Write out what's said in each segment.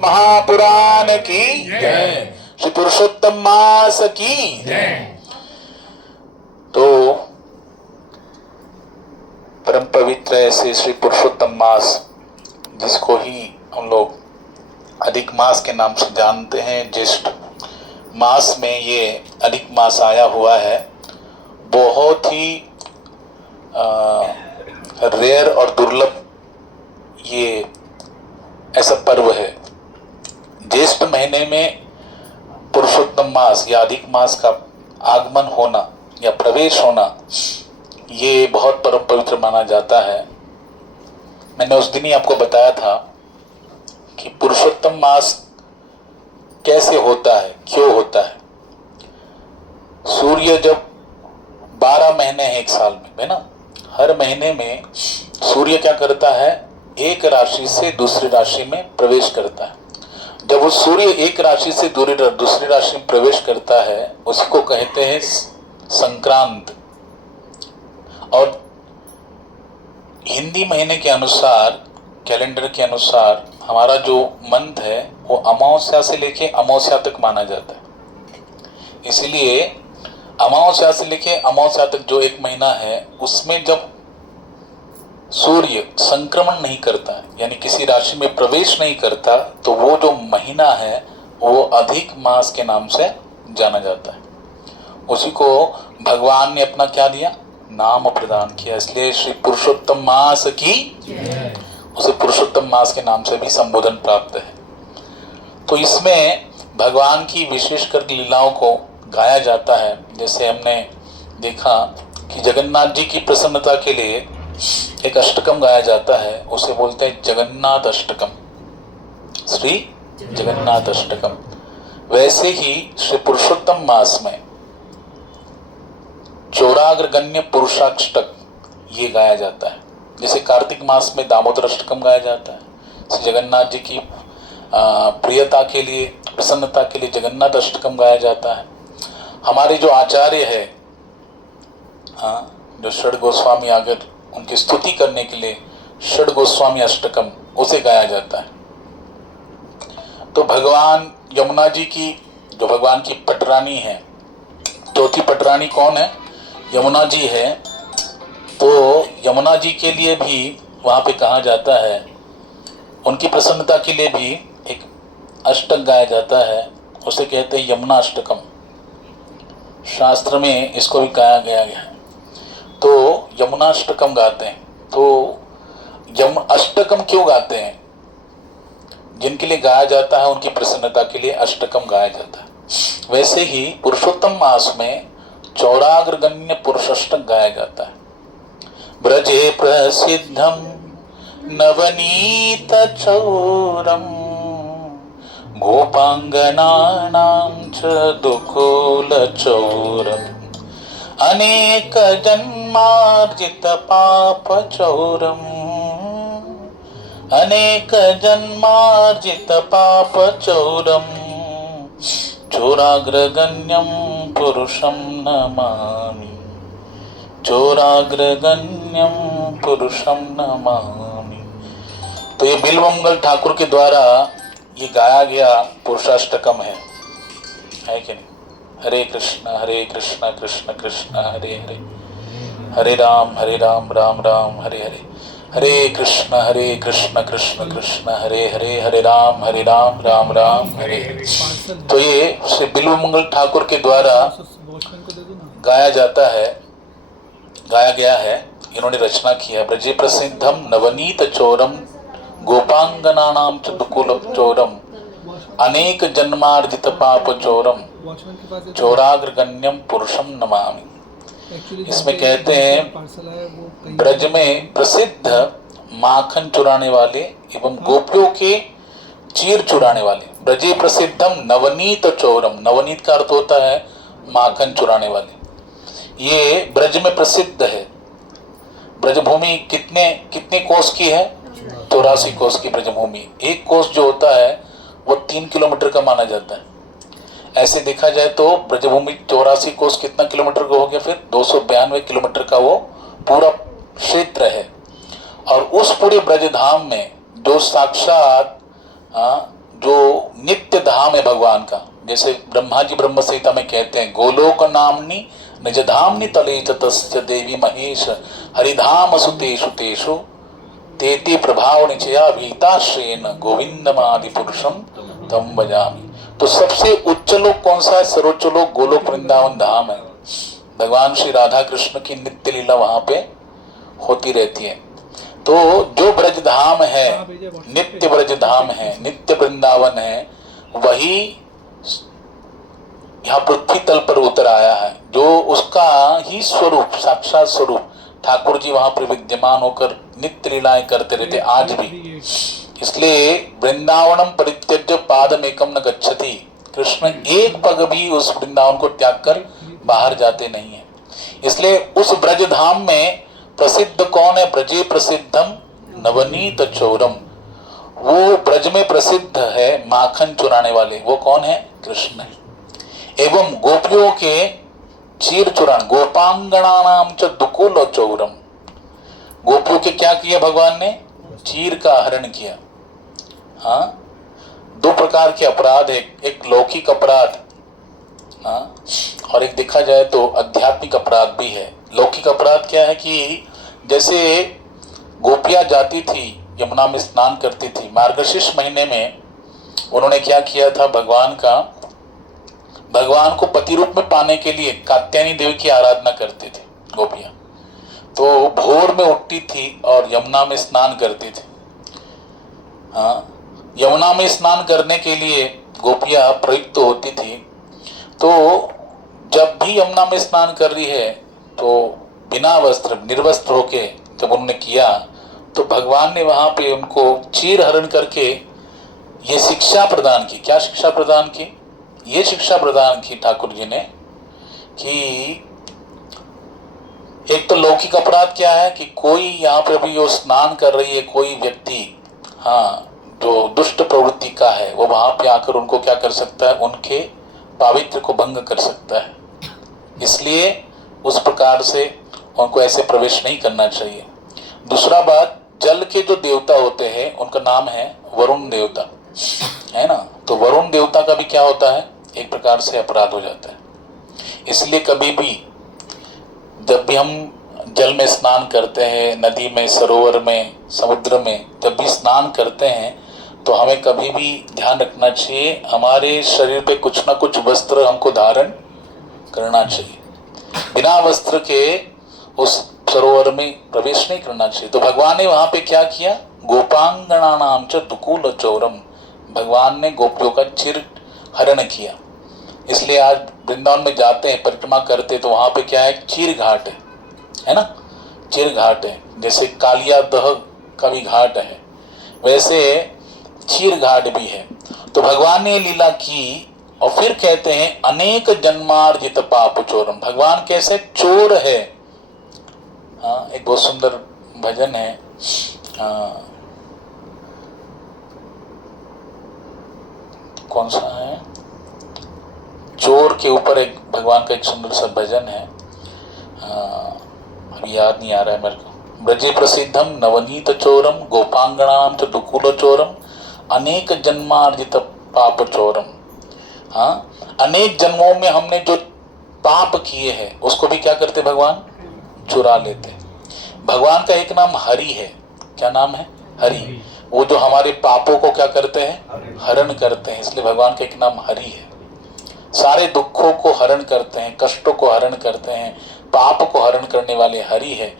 महापुराण की जय, श्री पुरुषोत्तम मास की जय। तो परम पवित्र ऐसे श्री पुरुषोत्तम मास, जिसको ही हम लोग अधिक मास के नाम से जानते हैं, ज्येष्ठ मास में ये अधिक मास आया हुआ है। बहुत ही रेयर और दुर्लभ ये ऐसा पर्व है। ज्येष्ठ महीने में पुरुषोत्तम मास या अधिक मास का आगमन होना या प्रवेश होना, ये बहुत परम पवित्र माना जाता है। मैंने उस दिन ही आपको बताया था कि पुरुषोत्तम मास कैसे होता है, क्यों होता है। सूर्य जब 12 महीने हैं एक साल में, है ना, हर महीने में सूर्य क्या करता है, एक राशि से दूसरी राशि में प्रवेश करता है। जब वो सूर्य एक राशि से दूसरी राशि में प्रवेश करता है, उसको कहते हैं संक्रांत। और हिंदी महीने के अनुसार, कैलेंडर के अनुसार हमारा जो मंथ है वो अमावस्या से लेके अमावस्या तक माना जाता है। इसलिए अमावस्या से लेके अमावस्या तक जो एक महीना है, उसमें जब सूर्य संक्रमण नहीं करता है, यानी किसी राशि में प्रवेश नहीं करता, तो वो जो महीना है वो अधिक मास के नाम से जाना जाता है। उसी को भगवान ने अपना क्या दिया, नाम प्रदान किया। इसलिए श्री पुरुषोत्तम मास की, उसे पुरुषोत्तम मास के नाम से भी संबोधन प्राप्त है। तो इसमें भगवान की विशेषकर लीलाओं को गाया जाता है। जैसे हमने देखा कि जगन्नाथ जी की प्रसन्नता के लिए एक अष्टकम गाया जाता है, उसे बोलते हैं जगन्नाथ अष्टकम, श्री जगन्नाथ अष्टकम। वैसे ही श्री पुरुषोत्तम मास में चौराग्रगण्य पुरुषाष्टक ये गाया जाता है। जैसे कार्तिक मास में दामोदर अष्टकम गाया जाता है, श्री जगन्नाथ जी की प्रियता के लिए, प्रसन्नता के लिए जगन्नाथ अष्टकम गाया जाता है। हमारे जो आचार्य है, जो षड गोस्वामी, अगर उनकी स्तुति करने के लिए षड गोस्वामी अष्टकम, उसे गाया जाता है। तो भगवान यमुना जी की, जो भगवान की पटरानी है, चौथी पटरानी कौन है, यमुना जी है। तो यमुना जी के लिए भी वहाँ पे कहा जाता है, उनकी प्रसन्नता के लिए भी एक अष्टक गाया जाता है, उसे कहते हैं यमुना अष्टकम। शास्त्र में इसको भी गाया गया है। तो यमुना अष्टकम गाते हैं। तो अष्टकम क्यों गाते हैं, जिनके लिए गाया जाता है उनकी प्रसन्नता के लिए अष्टकम गाया जाता है। वैसे ही पुरुषोत्तम मास में चौराग्रगण्य पुरुषाष्टक गाया जाता है। ब्रजे प्रसिद्धम नवनीत चौरम, गोपांगनानां च दुकुल चौरम, अनेक जन्मार्जित पाप चौरम, अनेक जन्मार्जित पाप चौरम, चौराग्रगण्यं पुरुषं नमामि, चौराग्रगण्यं पुरुषं नमामि। तो ये बिल्वमंगल ठाकुर के द्वारा ये गाया गया पुरुषाष्टकम है कि नहीं। हरे कृष्ण कृष्ण कृष्ण हरे हरे, हरे राम राम राम हरे हरे, हरे कृष्ण कृष्ण कृष्ण हरे हरे, हरे राम राम राम हरे हरे। तो ये श्री बिल्वमंगल ठाकुर के द्वारा गाया जाता है, गाया गया है। इन्होंने रचना किया। ब्रजे प्रसिद्धम नवनीत चौरम, गोपांगनानां च दुकुल चौरम, अनेक जन्मार्जित पाप चौरम, चौराग्रगण्यम पुरुषम नमामि। इसमें कहते हैं ब्रज में प्रसिद्ध माखन चुराने वाले एवं गोपियों के चीर चुराने वाले, ब्रजे प्रसिद्धम नवनीत चौरम, नवनीत का अर्थ होता है माखन चुराने वाले। ये ब्रज में प्रसिद्ध है। ब्रजभूमि कितने कोस की है, 84 कोस की ब्रजभूमि। एक कोस जो होता है वो 3 किलोमीटर का माना जाता है। ऐसे देखा जाए तो ब्रजभूमि 84 कोस कितना किलोमीटर का हो गया, फिर 292 किलोमीटर का वो पूरा क्षेत्र है। और उस पूरे ब्रजधाम में जो साक्षात जो धाम है भगवान का। जैसे ब्रह्मा जी ब्रह्म संहिता में कहते हैं, गोलोक नामनी निज धामनि तले च तस्य देवी महेश हरिधाम सुतेषु तेषु तेते प्रभाव निचया भीताश्रेन गोविंदमादि पुरुषम तम भजामि। तो सबसे उच्च लोक कौन सा है? सर्वोच्च लोक गोलोक वृंदावन धाम है। भगवान श्री राधा कृष्ण की नित्य लीला वहां पे होती रहती है। तो जो ब्रज धाम है, नित्य ब्रज धाम है, नित्य वृंदावन है, वही यहाँ पृथ्वी तल पर उतर आया है। जो उसका ही स्वरूप, साक्षात स्वरूप ठाकुर जी वहां पर विद्यमान होकर नित्य लीलाएं करते रहते आज भी। इसलिए वृंदावनम परित्यज्य पादमेकम न गच्छति, कृष्ण एक पग भी उस वृंदावन को त्याग कर बाहर जाते नहीं है। इसलिए उस ब्रज धाम में प्रसिद्ध कौन है? ब्रजे प्रसिद्धम नवनीत चोरम। वो ब्रज में प्रसिद्ध है माखन चुराने वाले, वो कौन है? कृष्ण है। एवं गोपियों के चीर चुरान, गोपांगना नाम च दुकुल चौरम। गोपियों के क्या किया भगवान ने? चीर का हरण किया। हाँ, दो प्रकार के अपराध है, एक लौकिक अपराध, हाँ, और एक देखा जाए तो आध्यात्मिक अपराध भी है। लौकिक अपराध क्या है कि जैसे गोपियां जाती थी यमुना में स्नान करती थी, मार्गशीर्ष महीने में उन्होंने क्या किया था? भगवान को पति रूप में पाने के लिए कात्यायनी देवी की आराधना करती थी गोपियां। तो भोर में उठती थी और यमुना में स्नान करती थी। हाँ, यमुना में स्नान करने के लिए गोपियां प्रयुक्त होती थी। तो जब भी यमुना में स्नान कर रही है तो बिना वस्त्र, निर्वस्त्र होके जब उन्होंने किया तो भगवान ने वहां पे उनको चीर हरण करके ये शिक्षा प्रदान की। क्या शिक्षा प्रदान की? ये शिक्षा प्रदान की ठाकुर जी ने कि एक तो लौकिक अपराध क्या है कि कोई यहाँ पे अभी जो स्नान कर रही है कोई व्यक्ति, हाँ, जो दुष्ट प्रवृत्ति का है, वो वहां पे आकर उनको क्या कर सकता है? उनके पावित्र को भंग कर सकता है। इसलिए उस प्रकार से उनको ऐसे प्रवेश नहीं करना चाहिए। दूसरा बात, जल के जो देवता होते हैं उनका नाम है वरुण देवता, है ना। तो वरुण देवता का भी क्या होता है? एक प्रकार से अपराध हो जाता है। इसलिए कभी भी जब भी हम जल में स्नान करते हैं, नदी में, सरोवर में, समुद्र में जब भी स्नान करते हैं तो हमें कभी भी ध्यान रखना चाहिए हमारे शरीर पे कुछ ना कुछ वस्त्र हमको धारण करना चाहिए। बिना वस्त्र के उस सरोवर में प्रवेश नहीं करना चाहिए। तो भगवान ने वहां पे क्या किया? गोपांगना नाम च दुकुल चौरम, भगवान ने गोपियों का चिर हरण किया। इसलिए आज वृंदावन में जाते हैं, परिक्रमा करते हैं, तो वहां पे क्या है? चीर घाट है ना, चीर घाट है। जैसे कालिया दह का भी घाट है, वैसे चीर घाट भी है। तो भगवान ने लीला की और फिर कहते हैं अनेक जन्मार्जित पाप चोरम। भगवान कैसे चोर है? हाँ, एक बहुत सुंदर भजन है, कौन सा है? चोर के ऊपर एक भगवान का एक सुंदर सा भजन है, अभी याद नहीं आ रहा है मेरे को। ब्रजे प्रसिद्धम नवनीत चोरम गोपांगणाम च दुकुल चोरम अनेक जन्मार्जित पाप चोरम। हाँ, अनेक जन्मों में हमने जो पाप किए हैं उसको भी क्या करते भगवान? चुरा लेते। भगवान का एक नाम हरि है। क्या नाम है? हरि। वो जो हमारे पापों को क्या करते हैं? हरण करते हैं। इसलिए भगवान का एक नाम हरि है। सारे दुखों को हरण करते हैं, कष्टों को हरण करते हैं, पाप को हरण करने वाले हरि है।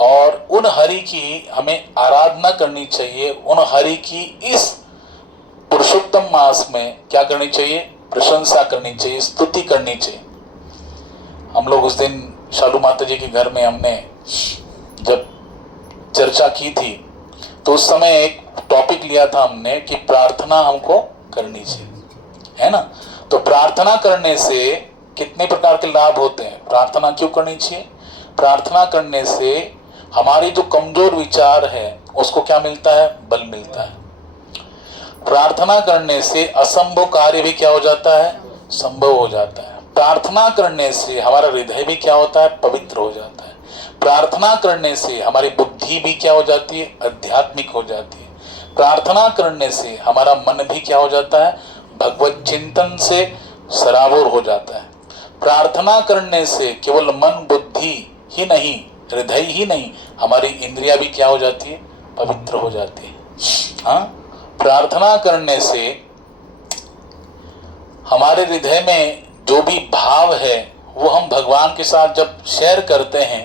और उन हरि की हमें आराधना करनी चाहिए। उन हरि की इस पुरुषोत्तम मास में क्या करनी चाहिए? प्रशंसा करनी चाहिए, स्तुति करनी चाहिए। हम लोग उस दिन शालू माता जी के घर में हमने जब चर्चा की थी तो उस समय एक टॉपिक लिया था हमने कि प्रार्थना हमको करनी चाहिए, है ना। तो प्रार्थना करने से कितने प्रकार के लाभ होते हैं? प्रार्थना क्यों करनी चाहिए? प्रार्थना करने से हमारी जो कमजोर विचार है उसको क्या मिलता है? बल मिलता है। प्रार्थना करने से असंभव कार्य भी क्या हो जाता है? संभव हो जाता है। प्रार्थना करने से हमारा हृदय भी क्या होता है? पवित्र हो जाता है। प्रार्थना करने से हमारी बुद्धि भी क्या हो जाती है? आध्यात्मिक हो जाती है। प्रार्थना करने से हमारा मन भी क्या हो जाता है? भगवत चिंतन से सराबोर हो जाता है। प्रार्थना करने से केवल मन बुद्धि ही नहीं, हृदय ही नहीं, हमारी इंद्रियां भी क्या हो जाती है? पवित्र हो जाती है। हाँ, प्रार्थना करने से हमारे हृदय में जो भी भाव है वो हम भगवान के साथ जब शेयर करते हैं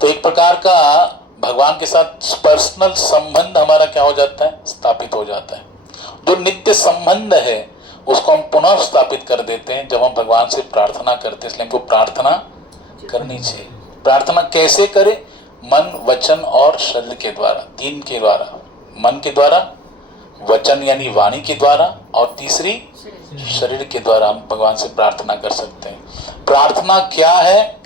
तो एक प्रकार का भगवान के साथ पर्सनल संबंध हमारा क्या हो जाता है? स्थापित हो जाता है। जो नित्य संबंध है उसको हम पुनः स्थापित कर देते हैं जब हम भगवान से प्रार्थना करते हैं। इसलिए हमको प्रार्थना करनी चाहिए। प्रार्थना कैसे करें? मन, वचन और शरीर के द्वारा, तीन के द्वारा। मन के द्वारा, वचन यानी वाणी के द्वारा, और तीसरी शरीर के द्वारा हम भगवान से प्रार्थना कर सकते हैं। प्रार्थना क्या है?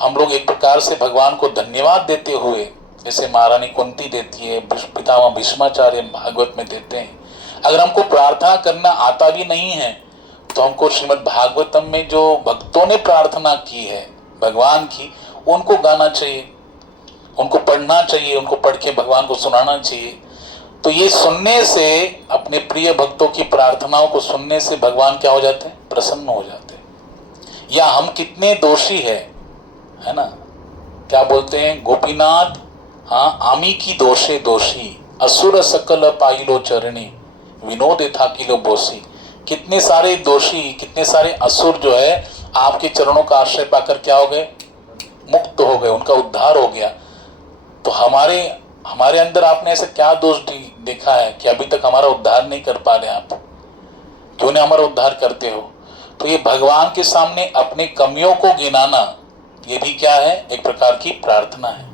हम लोग एक प्रकार से भगवान को धन्यवाद देते हुए, जैसे महारानी कुंती देती है, पितामह भीष्माचार्य भागवत में देते हैं। अगर हमको प्रार्थना करना आता भी नहीं है तो हमको श्रीमद् भागवतम में जो भक्तों ने प्रार्थना की है भगवान की, उनको गाना चाहिए, उनको पढ़ना चाहिए, उनको पढ़ के भगवान को सुनाना चाहिए। तो ये सुनने से, अपने प्रिय भक्तों की प्रार्थनाओं को सुनने से भगवान क्या हो जाते हैं? प्रसन्न हो जाते हैं। या हम कितने दोषी है ना, क्या बोलते हैं गोपीनाथ? हाँ, आमी की दोषे दोषी, असुर सकल पाइलो चरणी, विनोद था किलो बोसी। कितने सारे दोषी, कितने सारे असुर जो है आपके चरणों का आश्रय पाकर क्या हो गए? मुक्त हो गए, उनका उद्धार हो गया। तो हमारे अंदर आपने ऐसा क्या दोष देखा है कि अभी तक हमारा उद्धार नहीं कर पा रहे? आप क्यों नहीं हमारा उद्धार करते हो? तो ये भगवान के सामने अपनी कमियों को गिनाना, ये भी क्या है? एक प्रकार की प्रार्थना है।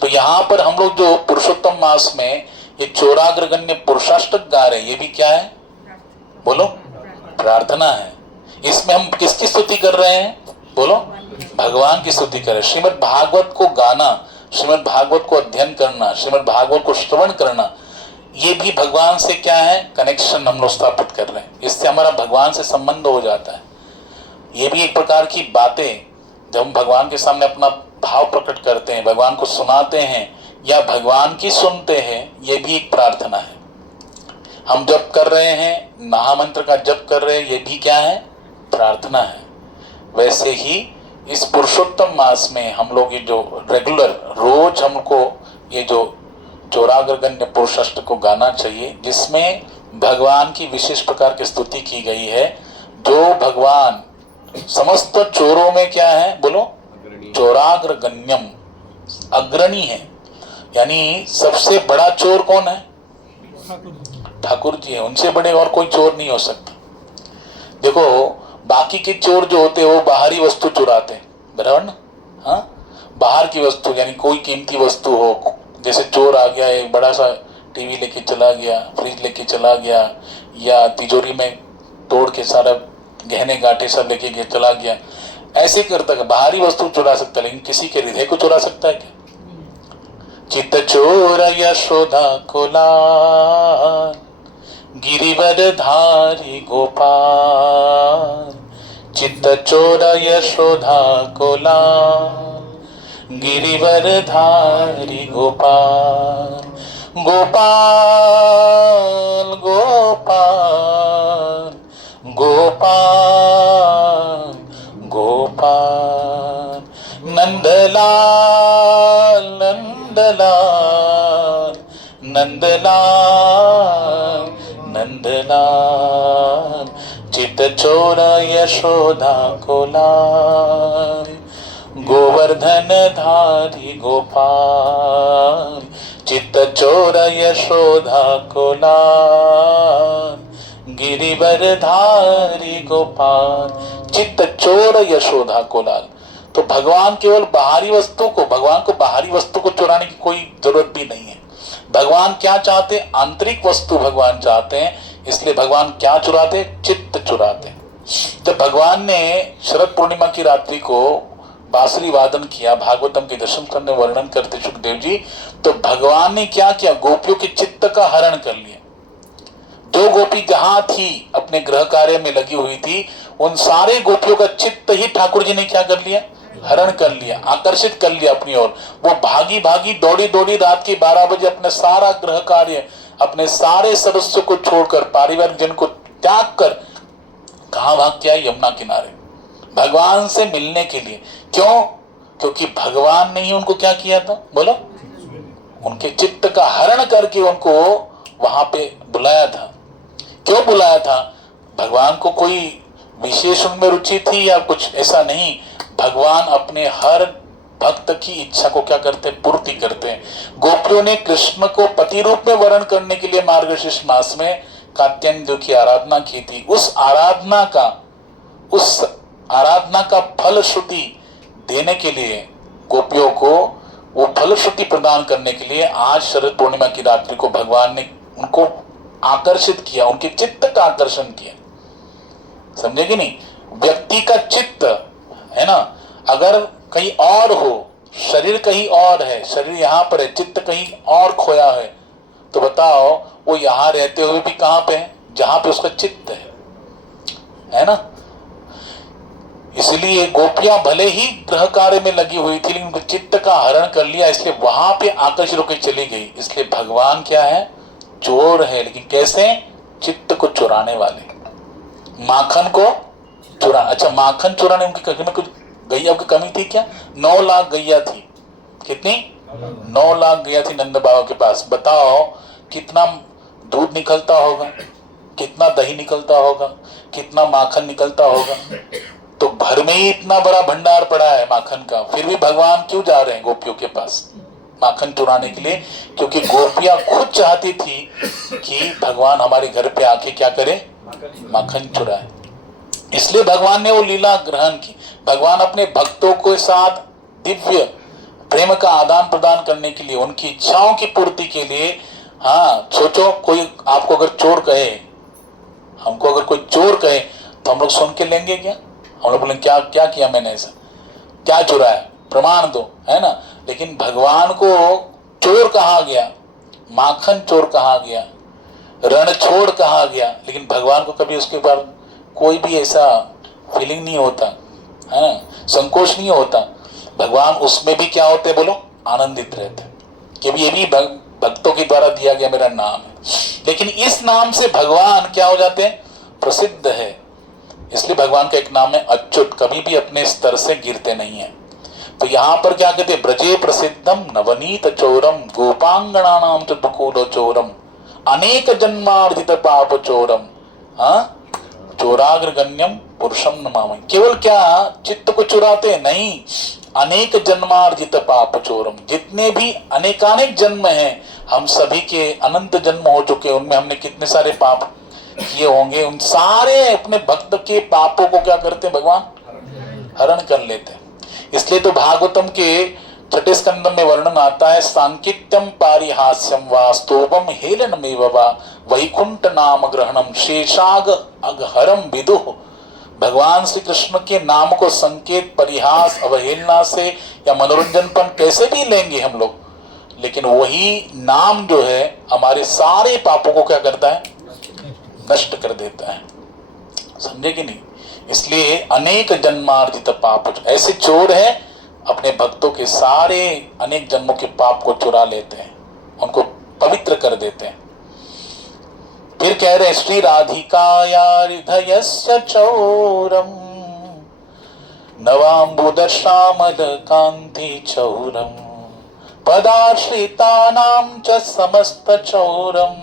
तो यहाँ पर हम लोग जो पुरुषोत्तम मास में ये चौराग्रगण्य पुरुषाष्टक गा रहे हैं, ये भी क्या है? बोलो, प्रार्थना है। इसमें हम किसकी स्तुति कर रहे हैं? बोलो, भगवान की स्तुति कर रहे हैं। श्रीमद् भागवत को गाना, श्रीमद् भागवत को अध्ययन करना, श्रीमद् भागवत को श्रवण करना, ये भी भगवान से क्या है? कनेक्शन हम लोग स्थापित कर रहे हैं। इससे हमारा भगवान से संबंध हो जाता है। ये भी एक प्रकार की बातें, जब हम भगवान के सामने अपना भाव प्रकट करते हैं, भगवान को सुनाते हैं या भगवान की सुनते हैं, ये भी एक प्रार्थना है। हम जप कर रहे हैं, महामंत्र का जप कर रहे हैं, ये भी क्या है? प्रार्थना है। वैसे ही इस पुरुषोत्तम मास में हम लोग ये जो रेगुलर रोज हमको ये जो चौराग्रगण्य पुरुषाष्टक को गाना चाहिए, जिसमें भगवान की विशेष प्रकार की स्तुति की गई है। जो भगवान समस्त चोरों में क्या है? बोलो, चौराग्रगण्यम, अग्रणी है। यानी सबसे बड़ा चोर कौन है? ठाकुर जी है। उनसे बड़े और कोई चोर नहीं हो सकता। देखो, बाकी के चोर जो होते हैं वो बाहरी वस्तु चुराते हैं, बराबर ना? हाँ, बाहर की वस्तु, यानी कोई कीमती वस्तु हो, जैसे चोर आ गया, एक बड़ा सा टीवी लेके चला गया, फ्रिज लेके चला गया, या तिजोरी में तोड़ के सारा गहने गांठे सब लेके चला गया, ऐसे करता है। बाहरी वस्तु चुरा सकता है, लेकिन किसी के हृदय को चुरा सकता है क्या? चित्त चोर यशोदा को लाल, गिरिवर धारी गोपाल। चित्त चोर यशोदा को लाल, गिरिवर धारी गोपाल। गोपाल गोपाल गोपाल गोपाल, नंदलाल नंदलाल नंदलाल नंदलाल। चित्त चोर यशोदा को लाल, गोवर्धन धारी गोपाल। चित्त चोर यशोदा को लाल, गिरिवर धारी गोपाल। चित्त चोर यशोदा को लाल। तो भगवान केवल बाहरी वस्तु को, भगवान को बाहरी वस्तु को चुराने की कोई जरूरत भी नहीं है। भगवान क्या चाहते? आंतरिक वस्तु भगवान चाहते हैं। इसलिए भगवान क्या चुराते? चित्त चुराते। जब भगवान ने शरद पूर्णिमा की रात्रि को बांसुरी वादन किया, भागवतम के दशम स्कंद में वर्णन करते सुखदेव जी, तो भगवान ने क्या किया? गोपियों के चित्त का हरण कर लिया। जो गोपी जहां थी अपने गृह कार्य में लगी हुई थी, उन सारे गोपियों का चित्त ही ठाकुर जी ने क्या कर लिया? हरण कर लिया, आकर्षित कर लिया अपनी ओर। वो भागी भागी दौड़ी दौड़ी रात के 12 बजे अपने सारा गृह कार्य, अपने सारे सदस्यों को छोड़कर, पारिवारिक जन को त्याग कर कहाँ भाग के आए? यमुना किनारे, भगवान से मिलने के लिए। क्यों? क्योंकि भगवान ने ही उनको क्या किया था? बोलो, उनके चित्त का हरण करके उनको वहां पे बुलाया था। क्यों बुलाया था? भगवान को कोई विशेष उनमें रुचि थी या कुछ ऐसा नहीं। भगवान अपने हर भक्त की इच्छा को क्या करते हैं? पूर्ति करते हैं। गोपियों ने कृष्ण को पति रूप में वर्ण करने के लिए मार्गशीर्ष मास में कात्यायन की आराधना की थी। उस आराधना का फलश्रुति देने के लिए, गोपियों को वो फलश्रुति प्रदान करने के लिए आज शरद पूर्णिमा की रात्रि को भगवान ने उनको आकर्षित किया, उनके चित्त का आकर्षण किया। समझे कि नहीं? व्यक्ति का चित्त है ना, अगर कहीं और हो, शरीर कहीं और है, शरीर यहां पर है, चित्त कहीं और खोया है, तो बताओ वो यहां रहते हुए भी कहां पे है? जहां पे उसका चित्त है ना। इसलिए गोपियां भले ही गृह कार्य में लगी हुई थी, लेकिन चित्त का हरण कर लिया, इसलिए वहां पे आकर्षित होकर चली गई। इसलिए भगवान क्या है? चोर है, लेकिन कैसे? चित्त को चुराने वाले, माखन को चुरा। अच्छा, माखन चुराने उनकी में कुछ गैया की कमी थी क्या? 9 लाख गैया थी। कितनी? 9 लाख गैया थी नंद बाबा के पास। बताओ कितना दूध निकलता होगा, कितना दही निकलता होगा, कितना माखन निकलता होगा। तो घर में ही इतना बड़ा भंडार पड़ा है माखन का, फिर भी भगवान क्यों जा रहे हैं गोपियों के पास माखन चुराने के लिए? क्योंकि गोपियां खुद चाहती थी कि भगवान हमारे घर पे आके क्या करे? माखन चुराए। इसलिए भगवान ने वो लीला ग्रहण की। भगवान अपने भक्तों के साथ दिव्य प्रेम का आदान प्रदान करने के लिए, उनकी इच्छाओं की पूर्ति के लिए। हाँ, सोचो कोई आपको अगर चोर कहे, हमको अगर कोई चोर कहे तो हम लोग सुन के लेंगे क्या? हम लोग बोलेंगे क्या क्या किया मैंने, ऐसा क्या चुराया, प्रमाण दो, है ना। लेकिन भगवान को चोर कहा गया, माखन चोर कहा गया, रण छोड़ कहा गया, लेकिन भगवान को कभी उसके बाद कोई भी ऐसा फीलिंग नहीं होता है, संकोच नहीं होता। भगवान उसमें भी क्या होते? बोलो, आनंदित रहते कि ये भी भक्तों के द्वारा दिया गया मेरा नाम है। लेकिन इस नाम से भगवान क्या हो जाते हैं? प्रसिद्ध है। इसलिए भगवान का एक नाम है अच्युत, कभी भी अपने स्तर से गिरते नहीं है। तो यहां पर क्या कहते हैं? ब्रजे प्रसिद्धम नवनीत चोरम गोपांगना नाम चुकुलो चोरम अनेक जन्मार्जित पाप चोरम चोराग्र गण्यम पुरुषम नमामि। केवल क्या चित्त को चुराते नहीं, अनेक जन्मार्जित पाप चोरम, जितने भी अनेकानेक जन्म हैं, हम सभी के अनंत जन्म हो चुके, उनमें हमने कितने सारे पाप किए होंगे, उन सारे अपने भक्त के पापों को क्या करते हैं? भगवान हरण कर लेते हैं। इसलिए तो भागवतम के 6 स्कंद में वर्णन आता है, सांकित्यम पारिहास्यम वा स्तोभम हेलनमेव वा वैकुंठ नाम ग्रहणम शेषाग अघहरम विदुः। भगवान श्री कृष्ण के नाम को संकेत, परिहास, अवहेलना से या मनोरंजनपन कैसे भी लेंगे हम लोग, लेकिन वही नाम जो है हमारे सारे पापों को क्या करता है? नष्ट कर देता है। समझे कि नहीं? इसलिए अनेक जन्मार्जित पाप, ऐसे चोर है अपने भक्तों के सारे अनेक जन्मों के पाप को चुरा लेते हैं, उनको पवित्र कर देते हैं। फिर कह रहे श्री राधिकाया हृदयस्य चौरम नवांबुद श्यामल कांति चौरम पदाश्रितानां च समस्त चौरम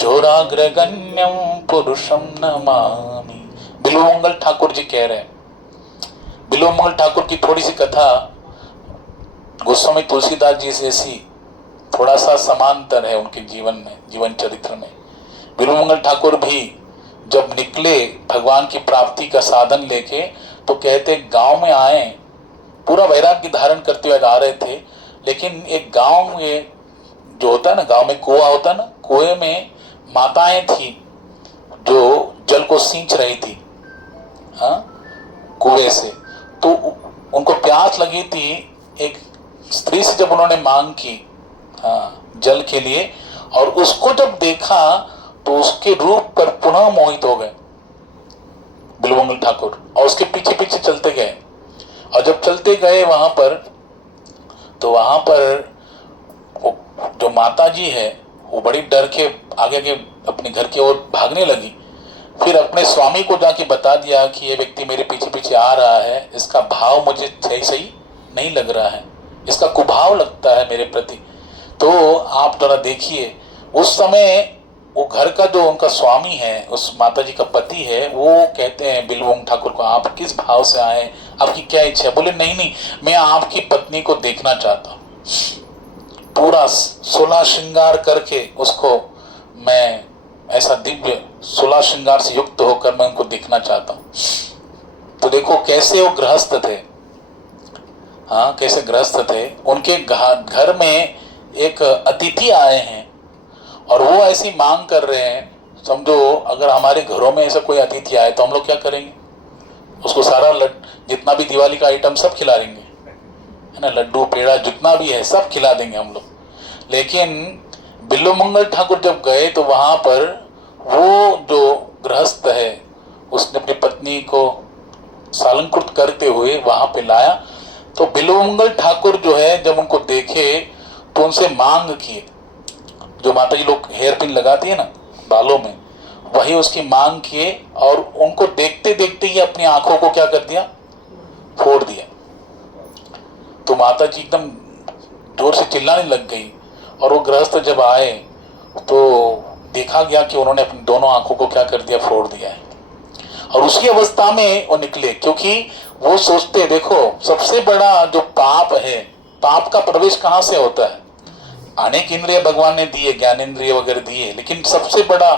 चोराग्रगण्यम पुरुषम नमामि। बिल्वमंगल ठाकुर जी कह रहे हैं। बिल्वमंगल ठाकुर की थोड़ी सी कथा गोस्वामी तुलसीदास जी से ऐसी थोड़ा सा समांतर है उनके जीवन में, जीवन चरित्र में। बिल्वमंगल ठाकुर भी जब निकले भगवान की प्राप्ति का साधन लेके, तो कहते गांव में आए, पूरा वैराग्य धारण करते हुए आ रहे थे, लेकिन एक गांव में जो होता है ना, गांव में कुआं होता है ना, कुएं में माताएं थी जो जल को सींच रही थी कुएं से। तो उनको प्यास लगी थी। एक स्त्री से जब उन्होंने मांग की जल के लिए, और उसको जब देखा तो उसके रूप पर पुनः मोहित हो गए बिल्वमंगल ठाकुर, और उसके पीछे पीछे चलते गए। और जब चलते गए वहां पर, तो वहां पर जो माता जी है वो बड़ी डर के आगे आगे अपने घर की ओर भागने लगी। फिर अपने स्वामी को जाके बता दिया कि ये व्यक्ति मेरे पीछे पीछे आ रहा है, इसका भाव मुझे सही सही नहीं लग रहा है, इसका कुभाव लगता है मेरे प्रति। तो आप जरा देखिए, उस समय वो घर का जो उनका स्वामी है, उस माता जी का पति है, वो कहते हैं बिल्वम ठाकुर को, आप किस भाव से आए, आपकी क्या इच्छा है? बोले नहीं नहीं, मैं आपकी पत्नी को देखना चाहता हूँ, पूरा 16 श्रृंगार करके उसको मैं ऐसा दिव्य 16 श्रृंगार से युक्त होकर मैं उनको देखना चाहता हूँ। तो देखो कैसे वो गृहस्थ थे, हाँ कैसे गृहस्थ थे। उनके घर में एक अतिथि आए हैं और वो ऐसी मांग कर रहे हैं। समझो अगर हमारे घरों में ऐसा कोई अतिथि आए तो हम लोग क्या करेंगे? उसको सारा जितना भी दिवाली का आइटम सब खिला देंगे, है ना, लड्डू पेड़ा जितना भी है सब खिला देंगे हम लोग। लेकिन बिल्वमंगल ठाकुर जब गए तो वहां पर वो जो गृहस्थ है उसने अपनी पत्नी को सालंकृत करते हुए वहां पे लाया। तो बिल्वमंगल ठाकुर जो है जब उनको देखे तो उनसे मांग किए, जो माता जी लोग हेयर पिन लगाती है ना बालों में, वही उसकी मांग किए और उनको देखते देखते ही अपनी आंखों को क्या कर दिया, फोड़ दिया। तो माता जी एकदम जोर से चिल्लाने लग गई और वो गृहस्थ जब आए तो देखा गया कि उन्होंने अपनी दोनों आंखों को क्या कर दिया, फोड़ दिया है। और उसी अवस्था में वो निकले, क्योंकि वो सोचते, देखो सबसे बड़ा जो पाप है, पाप का प्रवेश कहाँ से होता है? अनेक इंद्रिय भगवान ने दिए, ज्ञानेंद्रिय वगैरह दिए, लेकिन सबसे बड़ा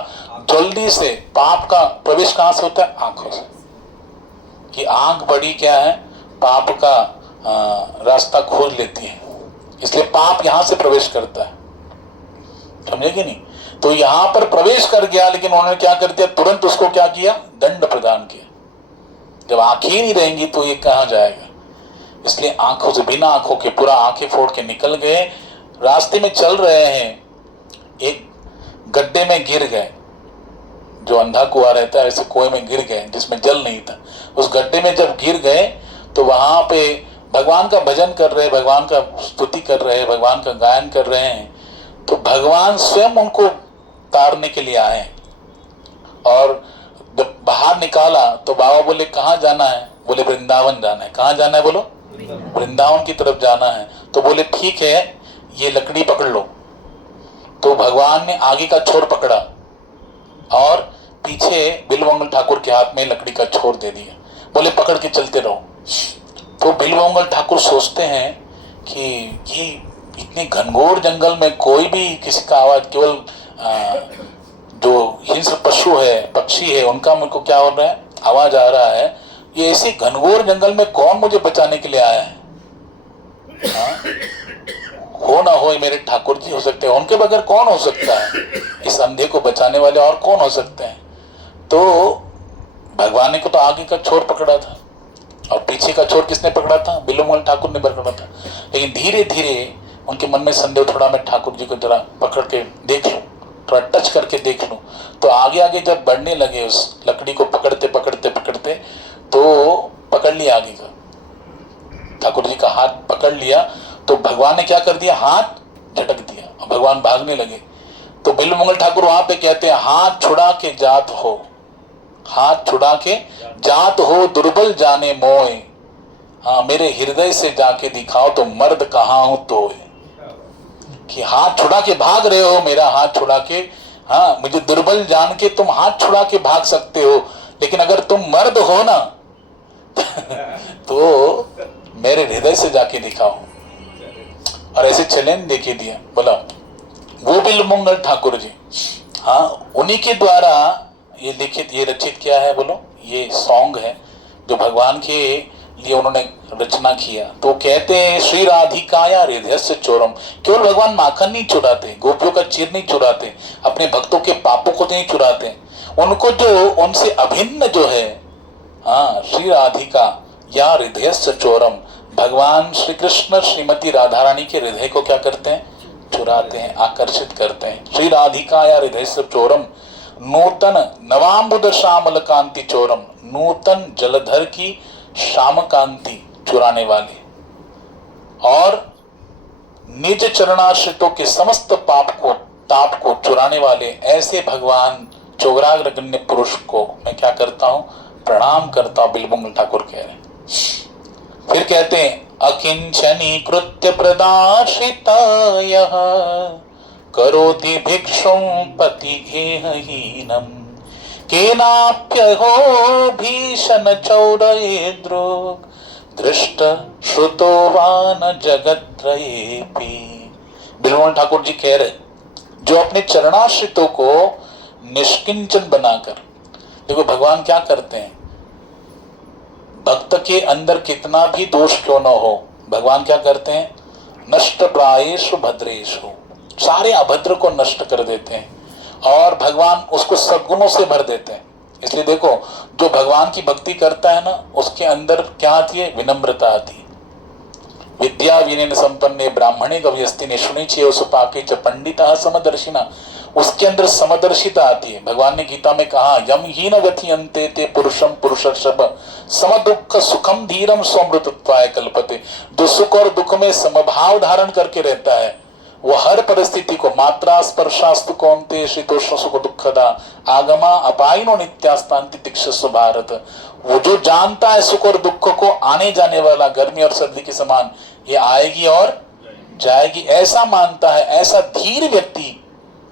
जल्दी से पाप का प्रवेश कहाँ से होता है? आंखों से। कि आंख बड़ी क्या है, पाप का रास्ता खोज लेती है, इसलिए पाप यहां से प्रवेश करता है, समझे कि नहीं? तो यहां पर प्रवेश कर गया, लेकिन उन्होंने क्या कर दिया, तुरंत उसको क्या किया, दंड प्रदान किया। जब आंखें ही नहीं रहेंगी तो ये कहां जाएगा? इसलिए आंखों से, बिना आंखों के पूरा आंखें फोड़ के निकल गए। रास्ते में चल रहे हैं, एक गड्ढे में गिर गए। जो अंधा कुआं रहता है ऐसे कुएं में गिर गए जिसमें जल नहीं था। उस गड्ढे में जब गिर गए तो वहां पे भगवान का भजन कर रहे, भगवान का स्तुति कर रहे, भगवान का गायन कर रहे हैं। तो भगवान स्वयं उनको तारने के लिए आए और जब बाहर निकाला तो बाबा बोले कहाँ जाना है? बोले वृंदावन जाना है। कहाँ जाना है? बोलो वृंदावन की तरफ जाना है। तो बोले ठीक है, ये लकड़ी पकड़ लो। तो भगवान ने आगे का छोर पकड़ा और पीछे बिल्वमंगल ठाकुर के हाथ में लकड़ी का छोर दे दिया। बोले पकड़ के चलते रहो। तो बिल्वमंगल ठाकुर सोचते हैं कि ये इतने घनघोर जंगल में कोई भी किसी का आवाज, केवल जो हिंस्र पशु है, पक्षी है, उनका मुझको क्या हो रहा है, आवाज आ रहा है। ये ऐसे घनघोर जंगल में कौन मुझे बचाने के लिए आया है? हो ना हो मेरे ठाकुर जी हो सकते हैं, उनके बगैर कौन हो सकता है? इस अंधे को बचाने वाले और कौन हो सकते हैं? तो भगवान ने को तो आगे का छोर पकड़ा था और पीछे का छोर किसने पकड़ा था? बिल्वमंगल ठाकुर ने पकड़ा था। लेकिन धीरे धीरे उनके मन में संदेह, थोड़ा मैं ठाकुर जी को जरा पकड़ के देख लूं, थोड़ा टच करके देख लूं। तो आगे आगे जब बढ़ने लगे, उस लकड़ी को पकड़ते पकड़ते पकड़ते तो पकड़ लिया आगे का, ठाकुर जी का हाथ पकड़ लिया। तो भगवान ने क्या कर दिया, हाथ झटक दिया और भगवान भागने लगे। तो बिल्वमंगल ठाकुर वहां पे कहते हैं, हाथ छुड़ा के जात हो, हाथ छुड़ा के जात हो, दुर्बल जाने मोए, हाँ मेरे हृदय से जाके दिखाओ तो मर्द कहाँ हूं तो। कि हाथ छुड़ा के भाग रहे हो, मेरा हाथ छुड़ा के, हाँ मुझे दुर्बल जान के तुम हाथ छुड़ा के भाग सकते हो, लेकिन अगर तुम मर्द हो ना तो मेरे हृदय से जाके दिखाओ। और ऐसे चैलेंज देके दिया। बोला वो बिल्वमंगल ठाकुर जी, हाँ उन्हीं के द्वारा ये लिखित, ये रचित क्या है बोलो, ये सॉन्ग है जो भगवान के लिए उन्होंने रचना किया। तो कहते हैं श्री राधिकाया हृदयस्य चोरम, केवल भगवान माखन नहीं चुराते, गोपियों का चीर नहीं चुराते, अपने भक्तों के पापों को नहीं चुराते, उनको जो उनसे अभिन्न जो है, हाँ श्री राधिका या हृदयस्य चोरम, भगवान श्री कृष्ण श्रीमती राधा रानी के हृदय को क्या करते हैं, चुराते हैं, आकर्षित करते हैं। श्री राधिका या हृदयस्य चोरम, नूतन नवाम्बुद श्यामल कांति चोरम, नूतन जलधर की श्याम कांति चुराने वाले, और निज चरणाश्रितों के समस्त पाप को ताप को चुराने वाले ऐसे भगवान चौराग्रगण्य पुरुष को मैं क्या करता हूं, प्रणाम करता हूं, बिल्वमंगल ठाकुर कह रहे हैं। फिर कहते हैं अकिंचनी कृत्य प्रदाशितायः करोति भिक्षुं पतिगेहहीनम् केनाप्यहो भीषण चौरयेद्रोग दृष्ट श्रुतो वा न जगत्त्रयेऽपि। बिल्वमंगल ठाकुर जी कह रहे जो अपने चरणाश्रितों को निष्किंचन बनाकर, देखो भगवान क्या करते हैं, भक्त के अंदर कितना भी दोष क्यों न हो, भगवान क्या करते हैं, नष्ट प्रायेषु भद्रेषु, सारे अभद्र को नष्ट कर देते हैं और भगवान उसको सद्गुणों से भर देते हैं। इसलिए देखो जो भगवान की भक्ति करता है ना, उसके अंदर क्या आती है, विनम्रता आती है। विद्या विनय संपन्ने ब्राह्मणे गव्यस्ति निष्णुनि चेव सुपाके च पंडिता समदर्शिना, उसके अंदर समदर्शिता आती है। भगवान ने गीता में कहा यम हीन गतियन्ते ते पुरुषम पुरुषर्षभ सम दुख सुखम धीरम स्वमृतत्वाय कल्पते, जो सुख और दुख में समभाव धारण करके रहता है वो हर परिस्थिति को, मात्रा स्पर्शास्तु कौन्ते शीतोष्ण सुख दुखदा आगमा अपायिनो नित्यास्तान्ति तिक्षस्व भारत, वो जो जानता है सुख और दुख को आने जाने वाला गर्मी और सर्दी के समान ये आएगी और जाएगी, ऐसा मानता है, ऐसा धीर व्यक्ति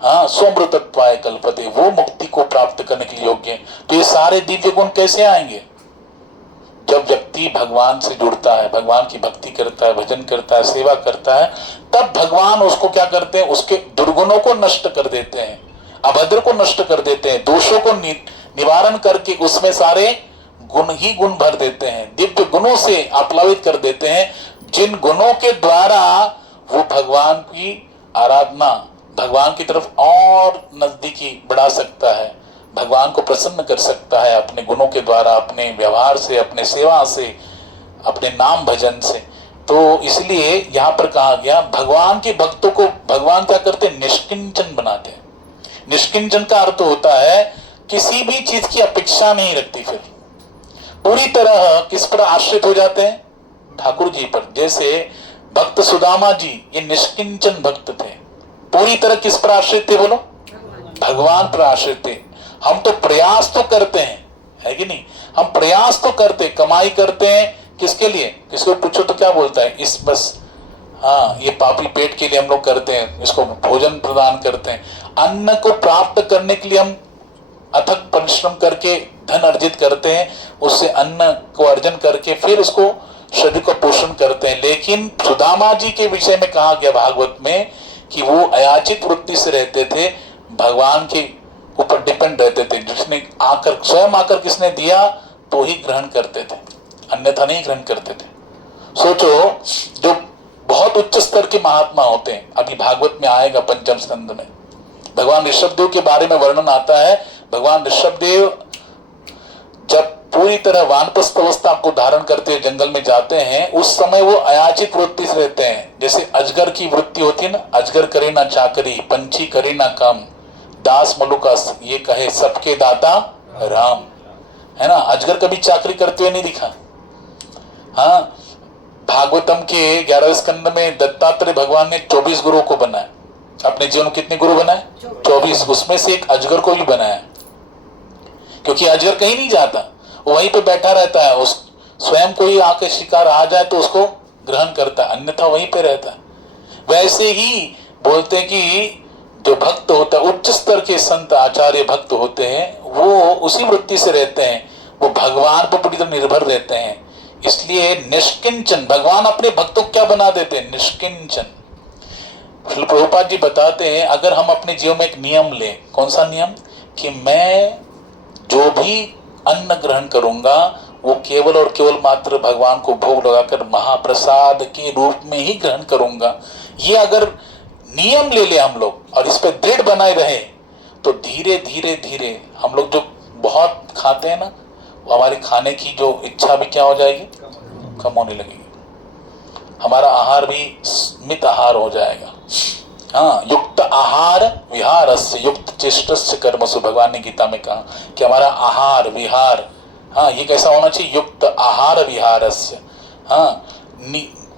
हाँ स्वमृतत्वाय कल्पते, वो मुक्ति को प्राप्त करने के लिए योग्य है। तो ये सारे दिव्य गुण कैसे आएंगे, जब व्यक्ति भगवान से जुड़ता है, भगवान की भक्ति करता है, भजन करता है, सेवा करता है, तब भगवान उसको क्या करते हैं, उसके दुर्गुणों को नष्ट कर देते हैं, अभद्र को नष्ट कर देते हैं, दोषों को निवारण करके उसमें सारे गुण ही गुण भर देते हैं, दिव्य गुणों से आप्लावित कर देते हैं, जिन गुणों के द्वारा वो भगवान की आराधना, भगवान की तरफ और नजदीकी बढ़ा सकता है, भगवान को प्रसन्न कर सकता है अपने गुणों के द्वारा, अपने व्यवहार से, अपने सेवा से, अपने नाम भजन से। तो इसलिए यहाँ पर कहा गया भगवान के भक्तों को भगवान क्या करते हैं, निष्किंचन बनाते हैं। निष्किंचन का अर्थ होता है किसी भी चीज की अपेक्षा नहीं रखती, फिर पूरी तरह किस पर आश्रित हो जाते हैं, ठाकुर जी पर। जैसे भक्त सुदामा जी ये निष्किंचन भक्त थे, पूरी तरह किस पर आश्रित थे, बोलो भगवान पर आश्रित थे। हम तो प्रयास तो करते हैं, है कि नहीं, हम प्रयास तो करते, कमाई करते हैं किसके लिए, किसको पूछो तो क्या बोलता है, इस बस हाँ ये पापी पेट के लिए हम लोग करते हैं, इसको भोजन प्रदान करते हैं, अन्न को प्राप्त करने के लिए हम अथक परिश्रम करके धन अर्जित करते हैं, उससे अन्न को अर्जन करके फिर उसको शरीर को पोषण करते हैं। लेकिन सुदामा जी के विषय में कहा गया भागवत में कि वो अयाचित वृत्ति से रहते थे, भगवान के ऊपर डिपेंड रहते थे, जिसने आकर स्वयं आकर किसने दिया तो ही ग्रहण करते थे, अन्यथा नहीं ग्रहण करते थे। सोचो जो बहुत उच्च स्तर के महात्मा होते हैं, अभी भागवत में आएगा पंचम स्कंद में भगवान ऋषभदेव के बारे में वर्णन आता है। भगवान ऋषभदेव जब पूरी तरह वानप्रस्थ अवस्था को धारण करते जंगल में जाते हैं, उस समय वो अयाचित वृत्ति से रहते हैं। जैसे अजगर की वृत्ति होती है ना, अजगर करे ना चाकरी, पंछी करे ना काम, दास मलुकास ये कहे सबके दाता राम, है ना। अजगर कभी चाकरी करते हुए नहीं दिखा। हाँ, भागवतम के 11वें स्कंद में दत्तात्रेय भगवान ने 24 गुरुओं को बनाया। अपने जीवन में कितने गुरु बनाए, 24। उसमें से एक अजगर को भी बनाया, क्योंकि अजगर कहीं नहीं जाता, वो वहीं पे बैठा रहता है। उस स्वयं कोई आके शिकार आ जाए तो उसको ग्रहण करता है, अन्यथा वहीं पे रहता है। वैसे ही बोलते हैं कि जो भक्त होता है, उच्च स्तर के संत आचार्य भक्त होते हैं, वो उसी वृत्ति से रहते हैं, वो भगवान पर पूरी तरह निर्भर रहते हैं। इसलिए निष्किंचन, भगवान अपने भक्तों को क्या बना देते हैं, निष्किंचन। प्रभुपाद जी बताते हैं अगर हम अपने जीवन में एक नियम लें, कौन सा नियम, कि मैं जो भी अन्न ग्रहण करूंगा वो केवल और केवल मात्र भगवान को भोग लगाकर महाप्रसाद के रूप में ही ग्रहण करूंगा, ये अगर नियम ले ले हम लोग और इस पर दृढ़ बनाए रहे तो धीरे धीरे धीरे हम लोग जो बहुत खाते हैं ना, वो हमारी खाने की जो इच्छा भी क्या हो जाएगी, कम होने लगेगी। हमारा आहार भी स्मित आहार हो जाएगा। हाँ, युक्त आहार विहारस्य युक्त चेष्टस्य कर्मसु, भगवान ने गीता में कहा कि हमारा आहार विहार, हाँ ये कैसा होना चाहिए, युक्त आहार विहारस्य। हाँ,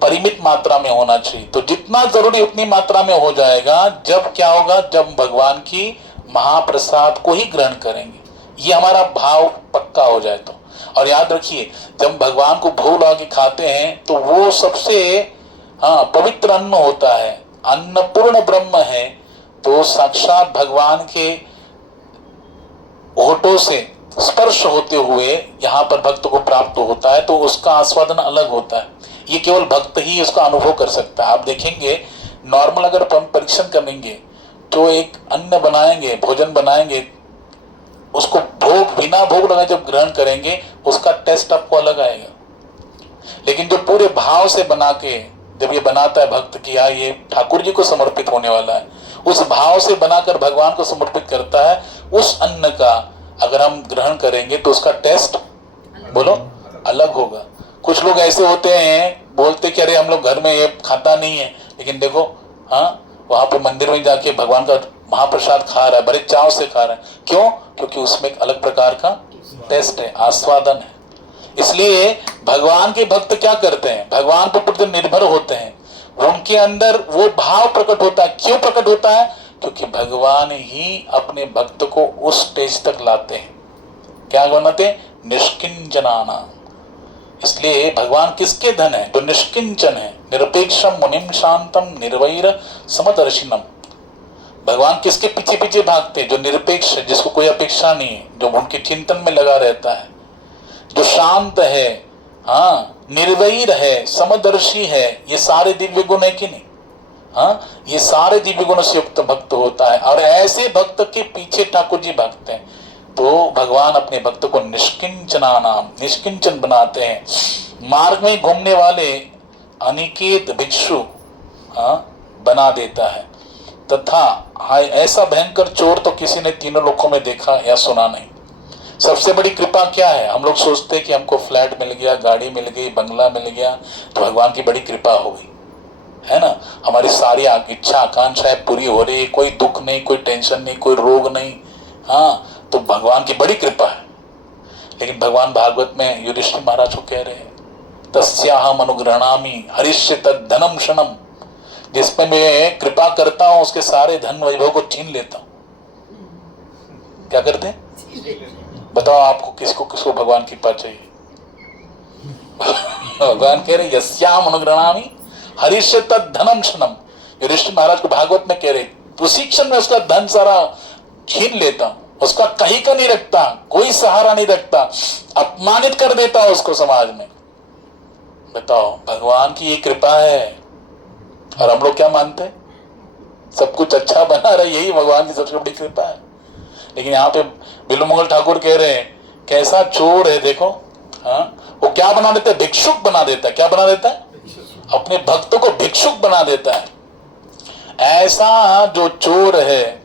परिमित मात्रा में होना चाहिए। तो जितना जरूरी उतनी मात्रा में हो जाएगा। जब क्या होगा, जब भगवान की महाप्रसाद को ही ग्रहण करेंगे, ये हमारा भाव पक्का हो जाए तो। और याद रखिए, जब भगवान को भोग लगा के खाते हैं तो वो सबसे पवित्र अन्न होता है, अन्नपूर्ण ब्रह्म है। तो साक्षात भगवान के होठों से स्पर्श होते हुए यहाँ पर भक्त को प्राप्त होता है, तो उसका आस्वादन अलग होता है। ये केवल भक्त ही उसका अनुभव कर सकता है। आप देखेंगे, नॉर्मल अगर हम परीक्षण करेंगे तो एक अन्न बनाएंगे, भोजन बनाएंगे, उसको भोग बिना भोग लगाए जब ग्रहण करेंगे उसका टेस्ट आपको अलग आएगा। लेकिन जो पूरे भाव से बना के जब ये बनाता है भक्त कि यार ये ठाकुर जी को समर्पित होने वाला है, उस भाव से बनाकर भगवान को समर्पित करता है, उस अन्न का अगर हम ग्रहण करेंगे तो उसका टेस्ट बोलो अलग होगा। कुछ लोग ऐसे होते हैं, बोलते कि अरे हम लोग घर में ये खाता नहीं है, लेकिन देखो वहां पे मंदिर में जाके भगवान का महाप्रसाद खा रहा है, बड़े चाव से खा रहा है। क्यों? क्योंकि उसमें एक अलग प्रकार का टेस्ट है, आस्वादन है। इसलिए भगवान के भक्त क्या करते हैं, भगवान पर प्रति निर्भर होते हैं, उनके अंदर वो भाव प्रकट होता है। क्यों प्रकट होता है? क्योंकि भगवान ही अपने भक्त को उस स्टेज तक लाते हैं। क्या बनाते हैं? निष्किंचनाना। इसलिए भगवान किसके धन है? जो निष्किंचन है, निरपेक्षम मुनिम शांतम निर्वैर समदर्शिनम। भगवान किसके पीछे पीछे भागते हैं? जो निरपेक्ष है, जिसको कोई अपेक्षा नहीं है, जो उनके चिंतन में लगा रहता है, जो शांत है, निर्वैर है, समदर्शी है। ये सारे दिव्य गुण है कि नहीं? ये सारे दिव्य गुण से युक्त भक्त होता है। और ऐसे भक्त के पीछे ठाकुर जी भागते हैं। तो भगवान अपने भक्त को निष्किंचन बनाते हैं। मार्ग में घूमने वाले अनिकेत भिक्षु बना देता है। तथा ऐसा भयंकर चोर तो किसी ने तीनों लोकों में देखा या सुना नहीं। सबसे बड़ी कृपा क्या है? हम लोग सोचते हैं कि हमको फ्लैट मिल गया, गाड़ी मिल गई, बंगला मिल गया, तो भगवान की बड़ी कृपा हो गई, है ना। हमारी सारी इच्छा आकांक्षाएं पूरी हो रही, कोई दुख नहीं, कोई टेंशन नहीं, कोई रोग नहीं। तो भगवान की बड़ी कृपा है। लेकिन भगवान भागवत में युधिष्ठिर महाराज को कह रहे हैं, तस्याहम अनुग्रहणामि हरिष्य तद धनम क्षणम। जिसमें मैं कृपा करता हूं उसके सारे धन वैभव को छीन लेता हूं। क्या करते हैं? बताओ आपको किसको भगवान की कृपा चाहिए? भगवान कह रहे यस्याम अनुग्रहणामि हरिष्य तद धनम क्षणम। युधिष्ठिर महाराज को भागवत में कह रहे उसी क्षण में उसका धन सारा छीन लेता हूं, उसका कहीं का नहीं रखता, कोई सहारा नहीं रखता, अपमानित कर देता हूं उसको समाज में। बताओ, भगवान की ये कृपा है। और हम लोग क्या मानते हैं? सब कुछ अच्छा बना रहे, यही भगवान की सबसे बड़ी कृपा है। लेकिन यहाँ पे बिल्वमंगल ठाकुर कह रहे हैं कैसा चोर है देखो। वो क्या बना देता है? भिक्षुक बना देता है। क्या बना देता है? अपने भक्तों को भिक्षुक बना देता है। ऐसा जो चोर है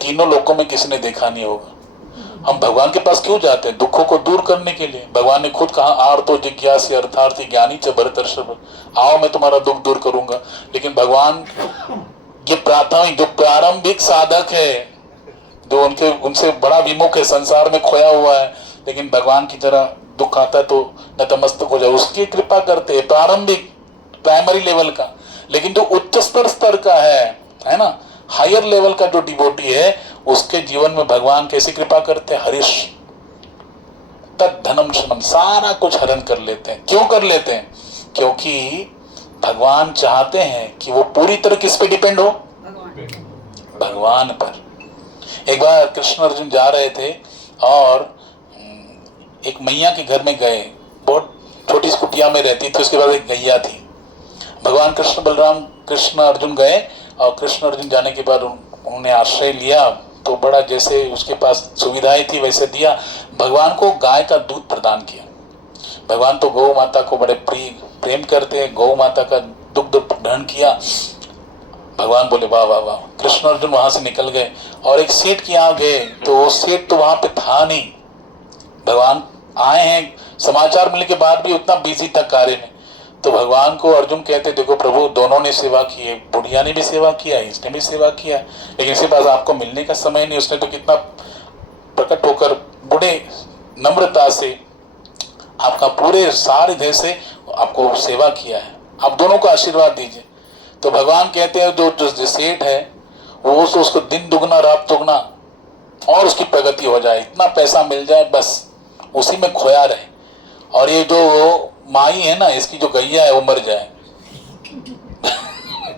तीनों लोकों में किसी ने देखा नहीं होगा। हम भगवान के पास क्यों जाते हैं? दुखों को दूर करने के लिए। भगवान ने खुद कहा आर्तो जिज्ञासी अर्थार्थी ज्ञानी च भरतर्षभ, आओ मैं तुम्हारा दुख दूर करूंगा। लेकिन भगवान ये प्राथमिक जो प्रारंभिक साधक है, जो उनसे बड़ा विमुख है, संसार में खोया हुआ है, लेकिन भगवान की तरह दुख आता है तो नतमस्तक हो जाए, उसकी कृपा करते हैं। प्रारंभिक प्राइमरी लेवल का। लेकिन जो उच्च स्तर का है ना, हायर लेवल का जो डिवोटी है, उसके जीवन में भगवान कैसे कृपा करते हैं? हरीश तद धनम क्षणम, सारा कुछ हरण कर लेते हैं। क्यों कर लेते हैं? क्योंकि भगवान चाहते हैं कि वो पूरी तरह किस पे डिपेंड हो? भगवान पर। एक बार कृष्ण अर्जुन जा रहे थे और एक मैया के घर में गए, बहुत छोटी सी कुटिया में रहती थी, उसके बाद एक गैया थी। भगवान कृष्ण बलराम कृष्ण अर्जुन गए और कृष्ण अर्जुन जाने के बाद उन्होंने आश्रय लिया, तो बड़ा जैसे उसके पास सुविधाएं थी वैसे दिया। भगवान को गाय का दूध प्रदान किया। भगवान तो गौ माता को बड़े प्रेम करते हैं, गौ माता का दुग्ध ग्रहण किया। भगवान बोले वाह वाह वाह। कृष्ण अर्जुन वहां से निकल गए और एक सेठ के यहाँ गए, तो वो सेठ तो वहां पे था नहीं। भगवान आए हैं, समाचार मिलने के बाद भी उतना बिजी था कार्य में। तो भगवान को अर्जुन कहते देखो प्रभु, दोनों ने सेवा की है, बुढ़िया ने भी सेवा किया, इसने भी सेवा किया, लेकिन इसके पास आपको मिलने का समय नहीं। उसने तो कितना प्रकट होकर बड़े नम्रता से आपका पूरे सारे देह से आपको सेवा किया है। आप दोनों को आशीर्वाद दीजिए। तो भगवान कहते हैं जो सेठ है वो उसको दिन दुगना रात दुगना और उसकी प्रगति हो जाए, इतना पैसा मिल जाए, बस उसी में खोया रहे। और ये जो माई है ना, इसकी जो गैया है वो मर जाए।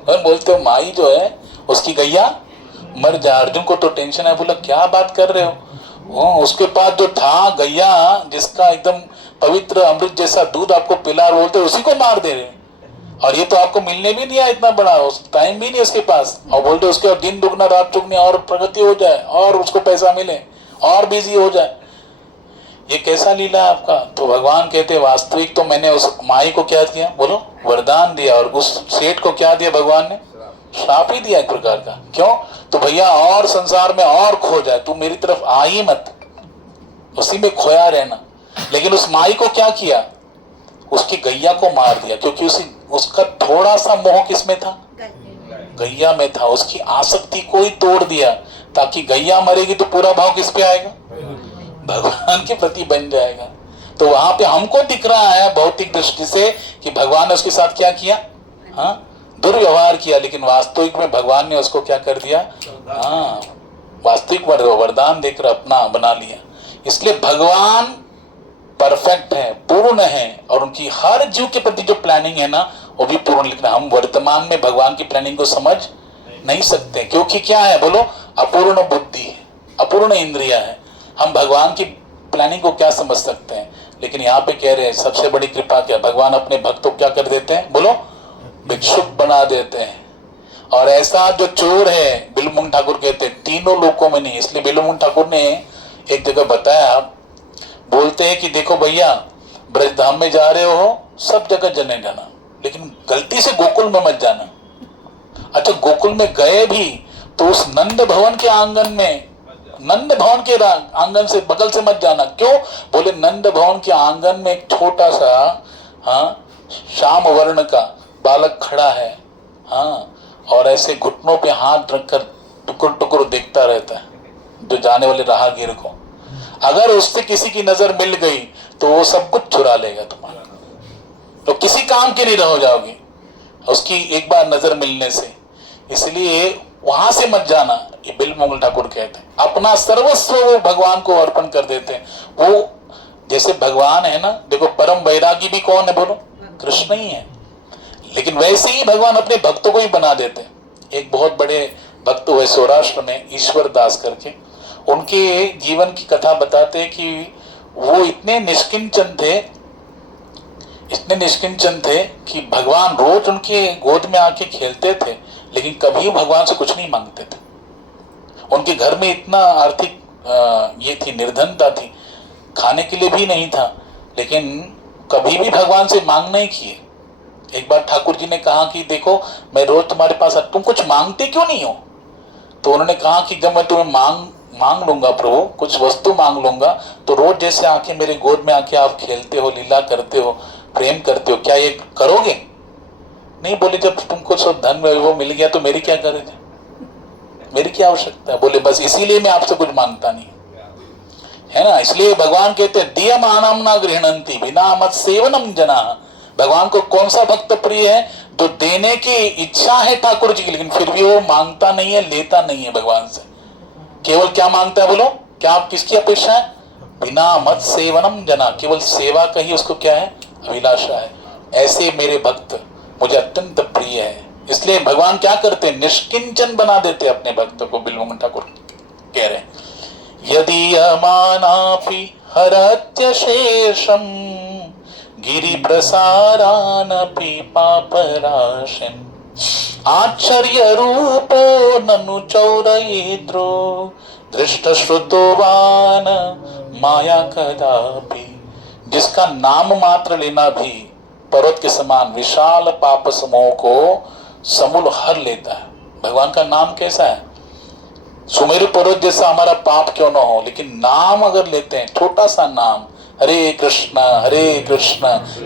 और बोलते हो माई जो है उसकी गैया मर जाए। अर्जुन को तो टेंशन है, बोला क्या बात कर रहे हो, उसके पास जो था गैया जिसका एकदम पवित्र अमृत जैसा दूध आपको पिला, बोलते उसी को मार दे रहे। और ये तो आपको मिलने भी नहीं है इतना बड़ा, टाइम भी नहीं उसके पास, और बोलते उसके दिन दुगना रात दुगनी और प्रगति हो जाए और उसको पैसा मिले और बिजी हो जाए। ये कैसा लीला है आपका। तो भगवान कहते वास्तविक तो मैंने उस माई को क्या दिया, बोलो वरदान दिया, और उस सेठ को क्या दिया भगवान ने, श्राप ही दिया एक प्रकार का। क्यों, तो भैया और संसार में और खो जाए, तू मेरी तरफ आ ही मत, उसी में खोया रहना। लेकिन उस माई को क्या किया, उसकी गैया को मार दिया, क्योंकि उसका थोड़ा सा मोह किसमें था, गैया में था। उसकी आसक्ति को ही तोड़ दिया, ताकि गैया मरेगी तो पूरा भाव किस पे आएगा, भगवान के प्रति बन जाएगा। तो वहां पे हमको दिख रहा है भौतिक दृष्टि से कि भगवान ने उसके साथ क्या किया, हाँ दुर्व्यवहार किया, लेकिन वास्तविक में भगवान ने उसको क्या कर दिया, हाँ वास्तविक वरदान देकर अपना बना लिया। इसलिए भगवान परफेक्ट है, पूर्ण है, और उनकी हर जीव के प्रति जो प्लानिंग है ना वो भी पूर्ण। लिखना हम वर्तमान में भगवान की प्लानिंग को समझ नहीं सकते, क्योंकि क्या है बोलो, अपूर्ण बुद्धि है, अपूर्ण इंद्रिया है। हम भगवान की प्लानिंग को क्या समझ सकते हैं। लेकिन यहाँ पे कह रहे हैं सबसे बड़ी कृपा क्या, भगवान अपने भक्तों को क्या कर देते हैं, बोलो भिक्षुक बना देते हैं। और ऐसा जो चोर है, बिल्वमंग ठाकुर कहते हैं तीनों लोकों में नहीं। इसलिए बिल्वमंग ठाकुर ने एक जगह बताया, बोलते हैं कि देखो भैया ब्रजधाम में जा रहे हो, सब जगह जने जाना, लेकिन गलती से गोकुल में मत जाना। अच्छा गोकुल में गए भी तो उस नंद भवन के आंगन में, नंद भवन के आंगन से बगल से मत जाना। क्यों, बोले नंद भवन के आंगन में एक छोटा सा हाँ श्याम वर्ण का बालक खड़ा है, हाँ, और ऐसे घुटनों पे हाथ रखकर टुकुर टुकुर देखता रहता है जो जाने वाले राहगीर को। अगर उससे किसी की नजर मिल गई तो वो सब कुछ चुरा लेगा तुम्हारा, तो किसी काम के नहीं रह जाओगे उसकी एक बार नजर मिलने से। इसलिए वहां से मत जाना, ये बिल्वमंगल ठाकुर कहते हैं। अपना सर्वस्व वो भगवान को अर्पण कर देते हैं। वो जैसे भगवान है ना, देखो परम वैरागी भी कौन है, बोलो कृष्ण ही है। लेकिन वैसे ही भगवान अपने भक्तों को ही बना देते हैं। एक बहुत बड़े भक्त हुए सौराष्ट्र में, ईश्वर दास करके, उनके जीवन की कथा बताते हैं कि वो इतने निष्किंचन थे, इतने निष्किंचन थे कि भगवान रोज उनके गोद में आके खेलते थे, लेकिन कभी भगवान से कुछ नहीं मांगते थे। उनके घर में इतना आर्थिक ये थी, निर्धनता थी, खाने के लिए भी नहीं था, लेकिन कभी भी भगवान से मांग नहीं किए। एक बार ठाकुर जी ने कहा कि देखो मैं रोज तुम्हारे पास, तुम कुछ मांगते क्यों नहीं हो। तो उन्होंने कहा कि जब मैं तुम्हें मांग लूंगा प्रभु, कुछ वस्तु मांग लूंगा, तो रोज जैसे आके मेरे गोद में आके आप खेलते हो, लीला करते हो, प्रेम करते हो, क्या ये करोगे। नहीं, बोले जब तुमको सब धन वैभव मिल गया तो मेरी क्या गरज है, मेरी क्या आवश्यकता है। बोले बस इसीलिए मैं आपसे कुछ मांगता नहीं, है ना। इसलिए भगवान कहते हैं दीयमानम न गृह्णन्ति बिना मत सेवनम जना। भगवान को कौन सा भक्त प्रिय है, जो देने की इच्छा है ठाकुर जी की, लेकिन फिर भी वो मांगता नहीं है, लेता नहीं है भगवान से। केवल क्या मांगता है, बोलो क्या आप किसकी अपेक्षा है, बिना मत सेवनम जना, केवल सेवा का ही उसको क्या है, अभिलाषा है। ऐसे मेरे भक्त मुझे अत्यंत प्रिय है। इसलिए भगवान क्या करते हैं, निष्किंचन बना देते अपने भक्तों को। बिल्वमंगल ठाकुर कह रहे हैं यदि अमानापि हरत्य शेषम गिरि प्रसारानपि पापराशिं आश्चर्य रूपो ननु चौरयेद्रो दृष्ट श्रुतोवान माया कदापि। जिसका नाम मात्र लेना भी पर्वत के समान विशाल पाप समूह को समूल हर लेता है। भगवान का नाम कैसा है, सुमेरु पर्वत जैसा हमारा पाप क्यों ना हो, लेकिन नाम अगर लेते हैं, छोटा सा नाम, हरे कृष्ण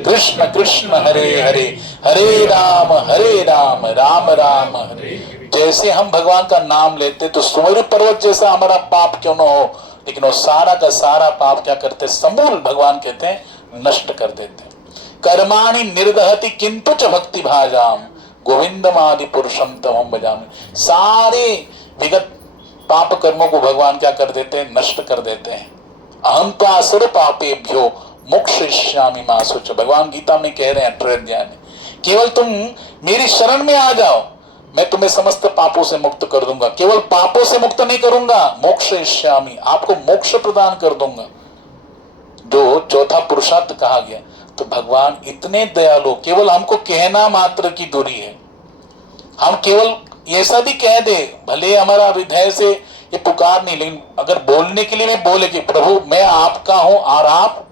कृष्ण कृष्ण हरे हरे, हरे राम राम राम हरे। जैसे हम भगवान का नाम लेते तो सुमेरु पर्वत जैसा हमारा पाप क्यों ना हो, लेकिन वो सारा का सारा पाप क्या करते, समूल भगवान कहते हैं नष्ट कर देते हैं। कर्माणि निर्दहति किंतु च भक्ति भाजाम गोविंदमादि पुरुषम तमहं भजामि। सारे विगत पाप कर्मों को भगवान क्या कर देते हैं? नष्ट कर देते हैं। अहं त्वासुर पापेभ्यो मोक्षयिष्यामि मा शुच। भगवान गीता में कह रहे हैं 18 अध्याय में, केवल तुम मेरी शरण में आ जाओ, मैं तुम्हें समस्त पापों से मुक्त कर दूंगा। केवल पापों से मुक्त नहीं करूंगा, मोक्षयिष्यामि, आपको मोक्ष प्रदान कर दूंगा, जो चौथा पुरुषार्थ कहा गया। तो भगवान इतने दयालु, केवल हमको कहना मात्र की दूरी है। हम केवल ऐसा भी कह दे, भले हमारा हृदय से ये पुकार नहीं, लेकिन अगर बोलने के लिए भी बोले कि प्रभु मैं आपका हूं और आप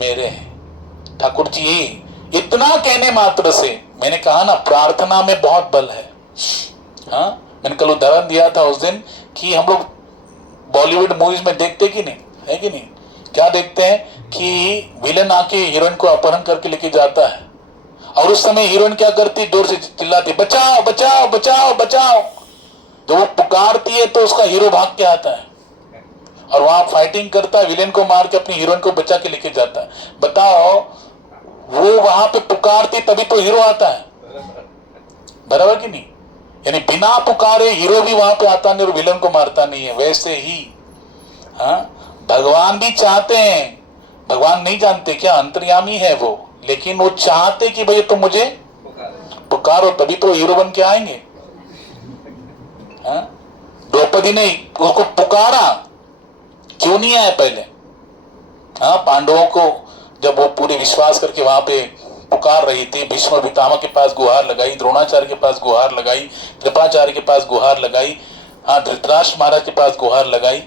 मेरे हैं। ठाकुर जी इतना कहने मात्र से, मैंने कहा ना प्रार्थना में बहुत बल है। हाँ, मैंने कल उदाहरण दिया था उस दिन कि हम लोग बॉलीवुड मूवीज में देखते कि नहीं, है कि नहीं? क्या देखते हैं कि विलन आके हीरोइन को अपहरण करके लेके जाता है, और उस समय हीरोइन क्या करती, जोर से चिल्लाती बचाओ बचाओ बचाओ बचाओ। जब वो पुकारती है तो उसका हीरो भाग के आता है और वहां फाइटिंग करता है, विलेन को मार के अपनी हीरोइन को बचा के लेके जाता है। बताओ, वो वहां पे पुकारती तभी तो हीरो आता है, बराबर कि नहीं? यानी बिना पुकारे हीरो भी वहां पे आता नहीं और विलन को मारता नहीं है। वैसे ही हाँ, भगवान भी चाहते हैं, भगवान नहीं जानते क्या, अंतर्यामी है वो, लेकिन वो चाहते कि भैया तुम मुझे पुकारो तभी तो हीरो बन के आएंगे। द्रौपदी ने उसको पुकारा, क्यों नहीं आए पहले? हाँ, पांडवों को जब वो पूरे विश्वास करके वहां पे पुकार रही थी, भीष्म पितामह के पास गुहार लगाई, द्रोणाचार्य के पास गुहार लगाई, कृपाचार्य के पास गुहार लगाई, हाँ धृतराष्ट्र महाराज के पास गुहार लगाई।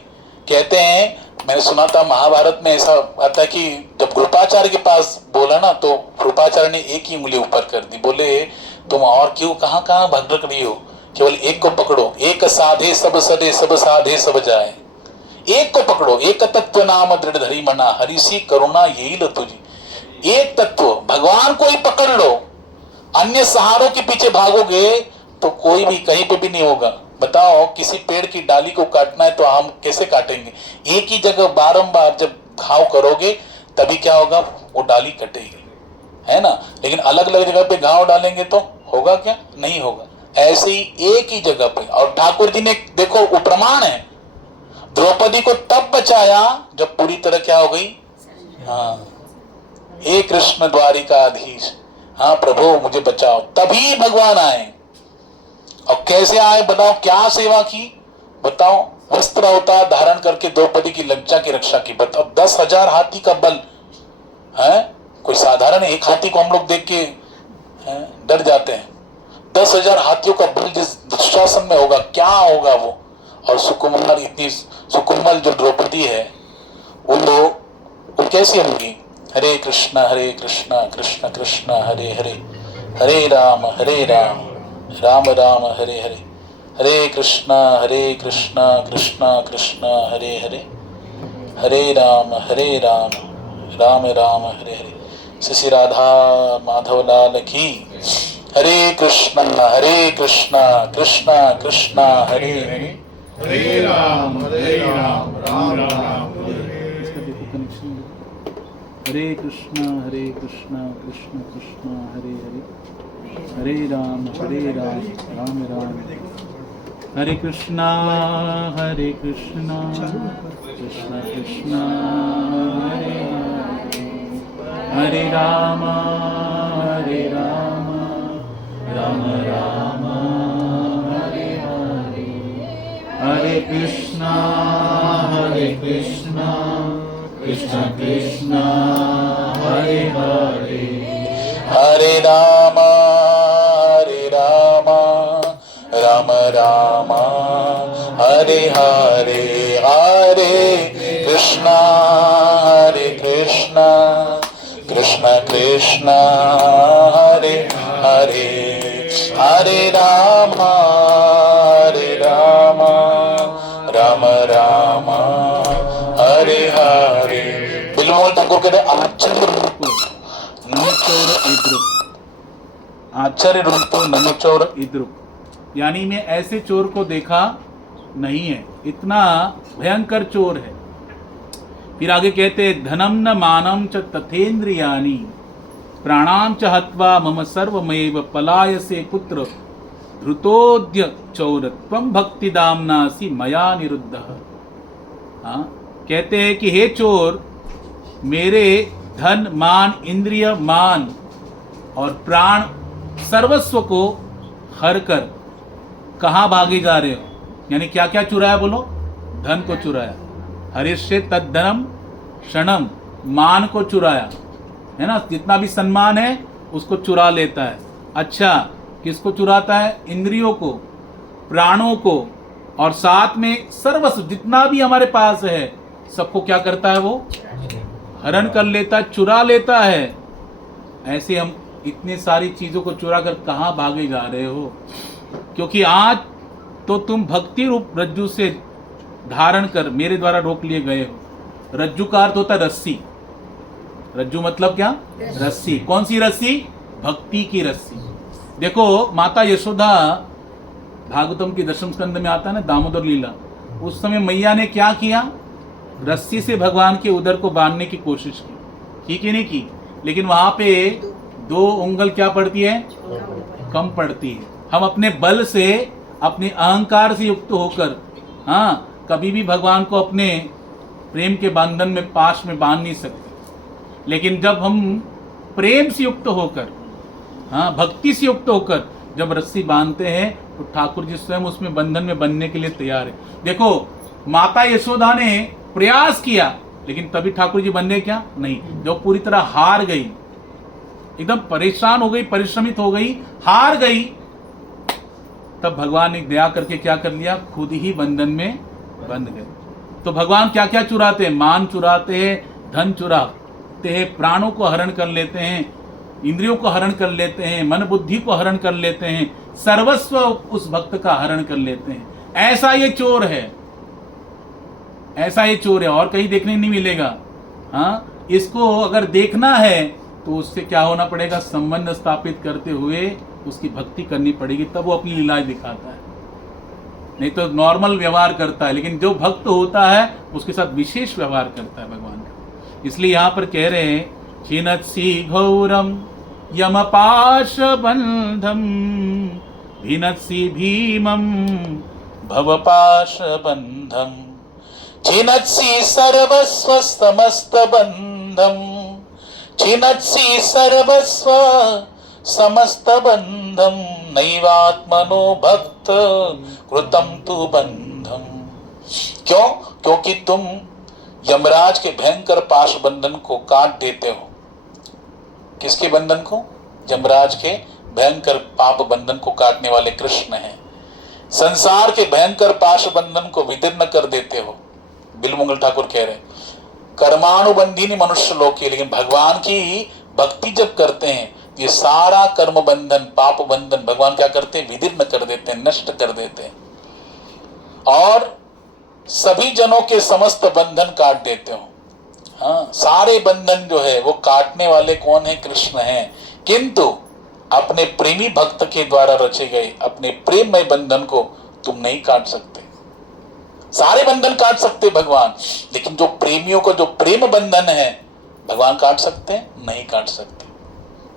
कहते हैं, मैंने सुना था महाभारत में ऐसा आता है कि जब कृपाचार्य के पास बोला ना, तो कृपाचार्य ने एक ही उंगली ऊपर कर दी, बोले तुम और क्यों कहाँ कहाँ भटक रही हो, केवल एक को पकड़ो। एक साधे सब सदे, सब साधे सब जाए। एक को पकड़ो, एक तत्व नाम दृढ़ धरी मना, हरि सी करुणा यही लो तुझी। एक तत्व भगवान को ही पकड़ लो, अन्य सहारों के पीछे भागोगे तो कोई भी कहीं पे भी नहीं होगा। बताओ, किसी पेड़ की डाली को काटना है तो हम कैसे काटेंगे? एक ही जगह बारंबार जब घाव करोगे तभी क्या होगा, वो डाली कटेगी, है ना? लेकिन अलग अलग जगह पे घाव डालेंगे तो होगा क्या? नहीं होगा। ऐसे ही एक ही जगह पे। और ठाकुर जी ने देखो, वो प्रमाण है, द्रौपदी को तब बचाया जब पूरी तरह क्या हो गई, हाँ हे कृष्ण द्वारिकाधीश, हाँ प्रभु मुझे बचाओ, तभी भगवान आए। और कैसे आए बताओ, क्या सेवा की बताओ? वस्त्र अवतार धारण करके द्रौपदी की लज्जा की रक्षा की। बताओ, 10,000 हाथी का बल है, कोई साधारण एक हाथी को हम लोग देख के डर जाते हैं। 10,000 हाथियों का बल जिस दुशासन में होगा, क्या होगा वो? और सुकुमार, इतनी सुकुमार जो द्रौपदी है, वो कैसी होगी? हरे कृष्णा कृष्ण कृष्ण हरे हरे, हरे राम राम राम हरे हरे, हरे कृष्णा कृष्ण कृष्ण हरे हरे, हरे राम राम राम हरे हरे। श्री राधा माधव लाल की। हरे कृष्णा कृष्ण कृष्ण हरे हरे, हरे राम राम राम इसका देखो कनेक्शन। हरे कृष्णा कृष्ण कृष्ण हरे हरे, हरे राम राम राम। हरे कृष्णा कृष्ण कृष्ण हरे हरे, हरे राम राम राम हरे हरे, हरे कृष्णा कृष्ण कृष्ण हरे हरे, हरे राम राम राम हरे हरे, हरे कृष्णा कृष्ण कृष्ण हरे हरे, हरे राम राम राम हरे हरे। बिलमोल ठाकुर कहते आश्चर्य रूप ननुचौर इद्रुप, आश्चर्य रूप ननुचौर इद्रुप, यानी मैं ऐसे चोर को देखा नहीं है, इतना भयंकर चोर है। फिर आगे कहते धनम न मानम च तथेन्द्रियानि, प्राणां च हत्वा मम सर्वमेव पलायसे पुत्र धृतोद्य चौर त्वं भक्तिदाम्नासि मया निरुद्धः। हाँ, कहते हैं कि हे चोर, मेरे धन मान इंद्रिय मान और प्राण सर्वस्व को हर कर कहाँ भागे जा रहे हो? यानी क्या क्या चुराया? बोलो, धन को चुराया, हरिष्ये तद्धनम क्षणम, मान को चुराया, है ना, जितना भी सम्मान है उसको चुरा लेता है। अच्छा, किसको चुराता है? इंद्रियों को, प्राणों को, और साथ में सर्वस्व जितना भी हमारे पास है सबको क्या करता है? वो हरण कर लेता है, चुरा लेता है। ऐसे हम इतनी सारी चीजों को चुरा कर कहाँ भागे जा रहे हो? क्योंकि आज तो तुम भक्ति रूप रज्जु से धारण कर मेरे द्वारा रोक लिए गए हो। रज्जु का अर्थ होता है रस्सी। रज्जु मतलब क्या? रस्सी। कौन सी रस्सी? भक्ति की रस्सी। देखो, माता यशोदा, भागवतम की दशम स्कंद में आता है ना दामोदर लीला, उस समय मैया ने क्या किया? रस्सी से भगवान के उदर को बांधने की कोशिश की, ठीक है नहीं की, लेकिन वहां पे 2 उंगल क्या पड़ती है? कम पड़ती है। हम अपने बल से, अपने अहंकार से युक्त होकर, हाँ, कभी भी भगवान को अपने प्रेम के बंधन में, पाश में बांध नहीं सकते। लेकिन जब हम प्रेम से युक्त होकर, हाँ, भक्ति से युक्त होकर जब रस्सी बांधते हैं तो ठाकुर जी स्वयं उसमें बंधन में बनने के लिए तैयार है। देखो, माता यशोदा ने प्रयास किया, लेकिन तभी ठाकुर जी बंधे क्या? नहीं। जब पूरी तरह हार गई, एकदम परेशान हो गई, परिश्रमित हो गई, हार गई, तब भगवान ने दया करके क्या कर लिया? खुद ही बंधन में बंध गए। तो भगवान क्या क्या चुराते हैं? मान चुराते हैं, धन चुराते हैं, प्राणों को हरण कर लेते हैं, इंद्रियों को हरण कर लेते हैं, मन बुद्धि को हरण कर लेते हैं, सर्वस्व उस भक्त का हरण कर लेते हैं। ऐसा ये चोर है, ऐसा ये चोर है, और कहीं देखने नहीं मिलेगा। हाँ, इसको अगर देखना है तो उससे क्या होना पड़ेगा? संबंध स्थापित करते हुए उसकी भक्ति करनी पड़ेगी, तब वो अपनी लीलाएं दिखाता है। नहीं तो नॉर्मल व्यवहार करता है, लेकिन जो भक्त होता है उसके साथ विशेष व्यवहार करता है भगवान का। इसलिए यहाँ पर कह रहे हैं, छिनत्सि घोरम यमपाश बंधम भिनत्सि भीमम भवपाश बंधम छिनत्सि सर्वस्व समस्त बंधम छिनत्सि सर्वस्व समस्त बंधम नैवात्मनो भक्त कृतम तु बंधम। क्यों? क्योंकि तुम यमराज के भयंकर पाश बंधन को काट देते हो। किसके बंधन को? यमराज के भयंकर पाप बंधन को काटने वाले कृष्ण हैं। संसार के भयंकर पाश बंधन को विदीर्ण कर देते हो। बिलमंगल ठाकुर कह रहे हैं, कर्मानुबंधिनी मनुष्य लोग की, लेकिन भगवान की भक्ति जब करते हैं ये सारा कर्म बंधन, पाप बंधन भगवान क्या करते हैं? विदीर्ण कर देते हैं, नष्ट कर देते हैं, और सभी जनों के समस्त बंधन काट देते हो। हाँ, सारे बंधन जो है वो काटने वाले कौन है? कृष्ण हैं। किंतु अपने प्रेमी भक्त के द्वारा रचे गए अपने प्रेममय बंधन को तुम नहीं काट सकते। सारे बंधन काट सकते भगवान, लेकिन जो प्रेमियों को जो प्रेम बंधन है भगवान काट सकते हैं? नहीं काट सकते।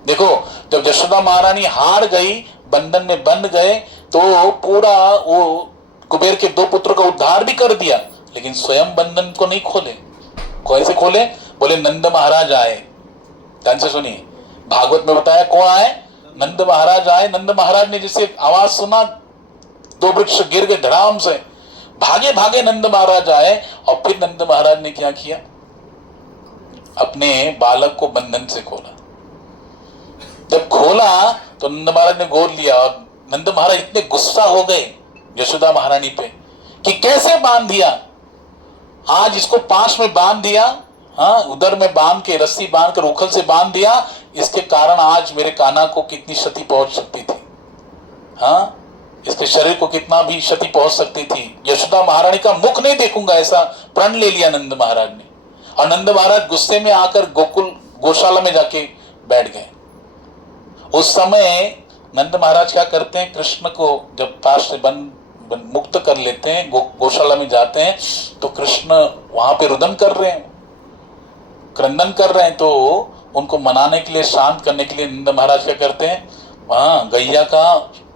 देखो, जब यशोदा महारानी हार गई, बंधन में बंध गए, तो पूरा वो कुबेर के 2 पुत्रों का उद्धार भी कर दिया, लेकिन स्वयं बंधन को नहीं खोले। कैसे खोले? बोले नंद महाराज आए। ध्यान से सुनिए, भागवत में बताया कौन आए? नंद महाराज आए। नंद महाराज ने जैसे आवाज सुना, 2 वृक्ष गिर गए धड़ाम से, भागे भागे नंद महाराज आए, और फिर नंद महाराज ने क्या किया? अपने बालक को बंधन से खोला। जब खोला तो नंद महाराज ने गोद लिया, और नंद महाराज इतने गुस्सा हो गए यशोदा महारानी पे कि कैसे बांध दिया, आज इसको पास में बांध दिया, हाँ, उधर में बांध के, रस्सी बांध कर उखल से बांध दिया, इसके कारण आज मेरे कान्हा को कितनी क्षति पहुंच सकती थी। हाँ, इसके शरीर को कितना भी क्षति पहुंच सकती थी। यशोदा महारानी का मुख नहीं देखूंगा, ऐसा प्रण ले लिया नंद महाराज ने। और नंद महाराज गुस्से में आकर गोकुल गौशाला में जाके बैठ गए। उस समय नंद महाराज क्या करते हैं? कृष्ण को जब पास से मुक्त कर लेते हैं, गौशाला में जाते हैं, तो कृष्ण वहां पे रुदन कर रहे हैं, क्रंदन कर रहे हैं। तो उनको मनाने के लिए, शांत करने के लिए नंद महाराज क्या करते हैं, वहाँ गैया का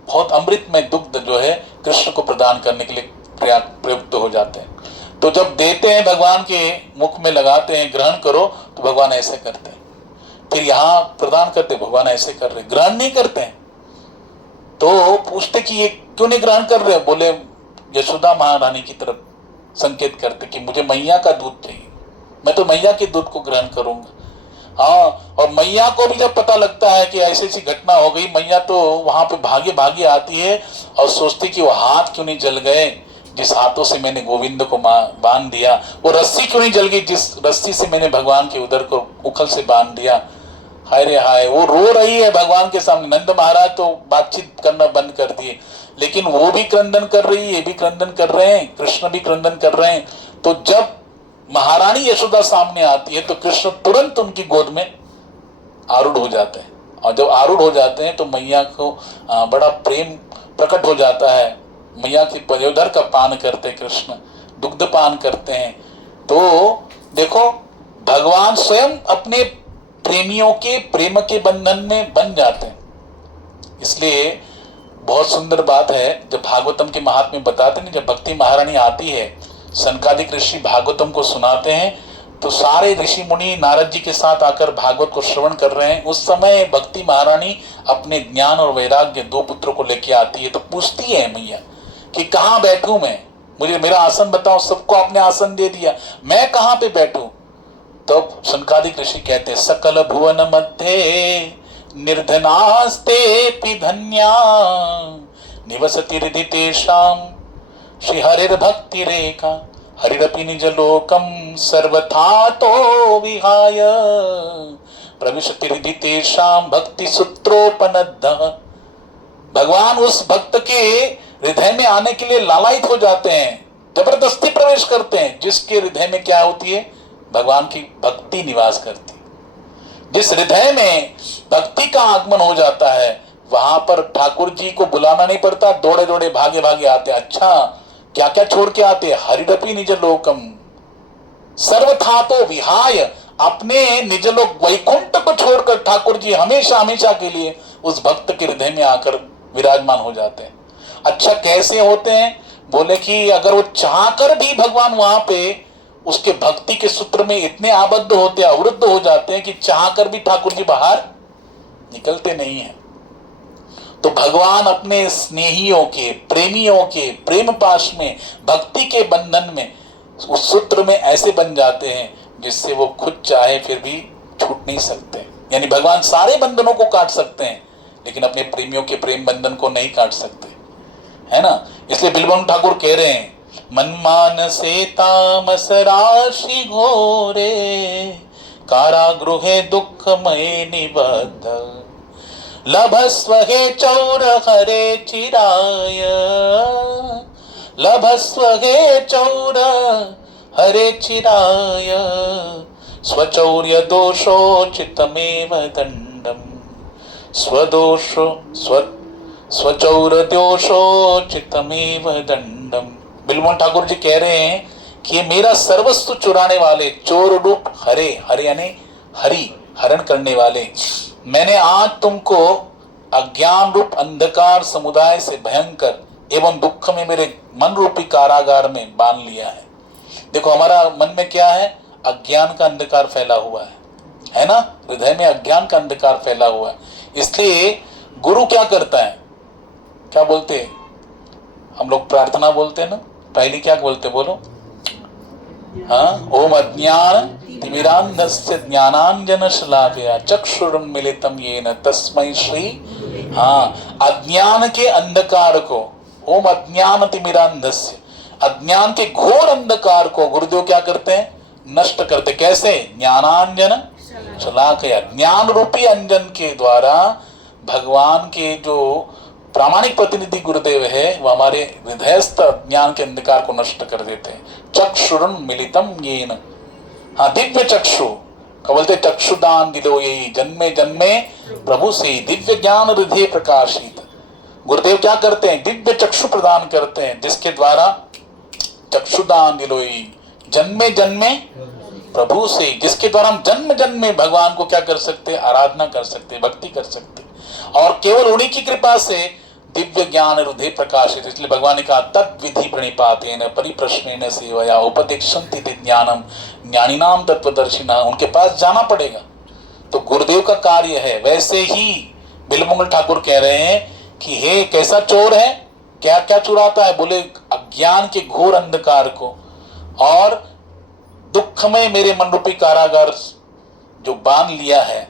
बहुत अमृतमय दुग्ध जो है कृष्ण को प्रदान करने के लिए प्रयुक्त हो जाते हैं। तो जब देते हैं भगवान के मुख में लगाते हैं, ग्रहण करो, तो भगवान ऐसे करते हैं। फिर यहाँ प्रदान करते, भगवान ऐसे कर रहे, ग्रहण नहीं करते हैं। तो पूछते कि ये क्यों नहीं ग्रहण कर रहे? बोले यशोदा महारानी की तरफ संकेत करते कि मुझे मैया का दूध चाहिए, मैं तो मैया के दूध को ग्रहण करूंगा। हाँ, और मैया को भी जब पता लगता है कि ऐसी ऐसी घटना हो गई, मैया तो वहां पे भागे भागे आती है और सोचती कि वो हाथ क्यों नहीं जल गए जिस हाथों से मैंने गोविंद को बांध दिया, वो रस्सी क्यों नहीं जल गई जिस रस्सी से मैंने भगवान के उदर को उखल से बांध दिया। हाय रे हाय, वो रो रही है भगवान के सामने। नंद महाराज तो बातचीत करना बंद कर दिए, लेकिन वो भी क्रंदन कर रही है, ये भी क्रंदन कर रहे हैं, कृष्ण भी क्रंदन कर रहे हैं। तो जब महारानी यशोदा सामने आती है तो कृष्ण तुरंत उनकी गोद में आरूढ़ हो जाते हैं, और जब आरूढ़ हो जाते हैं तो मैया को बड़ा प्रेम प्रकट हो जाता है। मैया की पयोधर का पान करते कृष्ण, दुग्ध पान करते हैं। तो देखो, भगवान स्वयं अपने प्रेमियों के प्रेम के बंधन में बन जाते हैं। इसलिए बहुत सुंदर बात है, जब भागवतम के महात्म्य बताते हैं, जब भक्ति महारानी आती है, सनकादिक ऋषि भागवतम को सुनाते हैं, तो सारे ऋषि मुनि नारद जी के साथ आकर भागवत को श्रवण कर रहे हैं। उस समय भक्ति महारानी अपने ज्ञान और वैराग्य 2 पुत्रों को लेके आती है। तो पूछती है मैया कि कहाँ बैठूं मैं, मुझे मेरा आसन बताओ। सबको आपने आसन दे दिया, मैं कहाँ पे बैठूं? तो सनकादिक ऋषि कहते हैं, सकल भुवन मध्य निर्धनास्ते धन्या निवसति हृदि तेषाम श्री हरिर्भक्ति रेखा हरिरपि निज लोकम सर्वथा तो विहाय प्रविशति हृदि तेषाम भक्ति सूत्रोपनद्ध। भगवान उस भक्त के हृदय में आने के लिए लालायित हो जाते हैं, जबरदस्ती प्रवेश करते हैं। जिसके हृदय में क्या होती है? भगवान की भक्ति निवास करती है। जिस हृदय में भक्ति का आगमन हो जाता है, वहां पर ठाकुर जी को बुलाना नहीं पड़ता, दौड़े दौड़े भागे भागे आते। अच्छा, क्या क्या छोड़ के आते? हरिरपि निज लोकम सर्वथा तो विहाय, अपने निज लोक वैकुंठ को छोड़कर ठाकुर जी हमेशा हमेशा के लिए उस भक्त के हृदय में आकर विराजमान हो जाते हैं। अच्छा, कैसे होते हैं? बोले कि अगर वो चाहकर भी भगवान वहां पे उसके भक्ति के सूत्र में इतने आबद्ध होते, आवृद्ध हो जाते हैं कि चाहकर भी ठाकुर जी बाहर निकलते नहीं है। तो भगवान अपने स्नेहियों के, प्रेमियों के प्रेम पाश में, भक्ति के बंधन में, उस सूत्र में ऐसे बन जाते हैं जिससे वो खुद चाहे फिर भी छूट नहीं सकते। यानी भगवान सारे बंधनों को काट सकते हैं, लेकिन अपने प्रेमियों के प्रेम बंधन को नहीं काट सकते, है ना। इसलिए बिल्वन ठाकुर कह रहे हैं, मनमान से तामस राशि घोरे कारागृहे दुःखमय निबद्ध लभस्व हे चौर हरे चिराय लभस्व हे चौर हरे चिराय स्वचौर्य दोषोचितमेव दंडम स्वदोषो स्वचौर दोषोचितमेव दंडम। बिल्वन ठाकुर जी कह रहे हैं कि ये मेरा सर्वस्व चुराने वाले, चोर रूप हरे, हरे यानी हरि, हरण करने वाले, मैंने आज तुमको अज्ञान रूप अंधकार समुदाय से भयंकर एवं दुख में मेरे मन रूपी कारागार में बांध लिया है। देखो, हमारा मन में क्या है? अज्ञान का अंधकार फैला हुआ है ना। हृदय में अज्ञान का अंधकार फैला हुआ है। इसलिए गुरु क्या करता है? क्या बोलते हैं हम लोग? प्रार्थना बोलते हैं ना। पहली क्या बोलते? बोलो। हाँ, ओम अज्ञान तिमिरांधस्य ज्ञानांजन शलाकया चक्षुरुन्मीलितं येन तस्मै श्री। हाँ, अज्ञान के अंधकार को, ओम अज्ञान तिमिरांधस्य, अज्ञान के घोर अंधकार को गुरुदेव क्या करते हैं? नष्ट करते। कैसे? ज्ञानांजन शलाकया, ज्ञान रूपी अंजन के द्वारा भगवान के जो प्रामाणिक प्रतिनिधि गुरुदेव है, वो हमारे हृदयस्थ ज्ञान के अंधकार को नष्ट कर देते हैं। चक्षुरुन्मीलितं येन, हाँ, दिव्य चक्षु का बोलते चक्षुदान दिलो ये जन्मे जन्मे प्रभु से दिव्य ज्ञान हृदय प्रकाशित। गुरुदेव क्या करते हैं? दिव्य चक्षु प्रदान करते हैं, जिसके द्वारा चक्षुदान दिलो ये जन्मे जन्मे प्रभु से, जिसके द्वारा हम जन्म जन्म में भगवान को क्या कर सकते, आराधना कर सकते, भक्ति कर सकते, और केवल उन्हीं की कृपा से दिव्य ज्ञान हृदय प्रकाशित। इसलिए भगवान ने कहा तद विधि प्रणिपातेन परिप्रश्नेन सेवया उपदेक्षन्ति ते ज्ञानम ज्ञानिनाम तत्वदर्शिना। उनके पास जाना पड़ेगा, तो गुरुदेव का कार्य है। वैसे ही बिल्वमंगल ठाकुर कह रहे हैं कि हे कैसा चोर है, क्या क्या चुराता है, बोले अज्ञान के घोर अंधकार को और दुखमय मेरे मन रूपी कारागार जो बांध लिया है,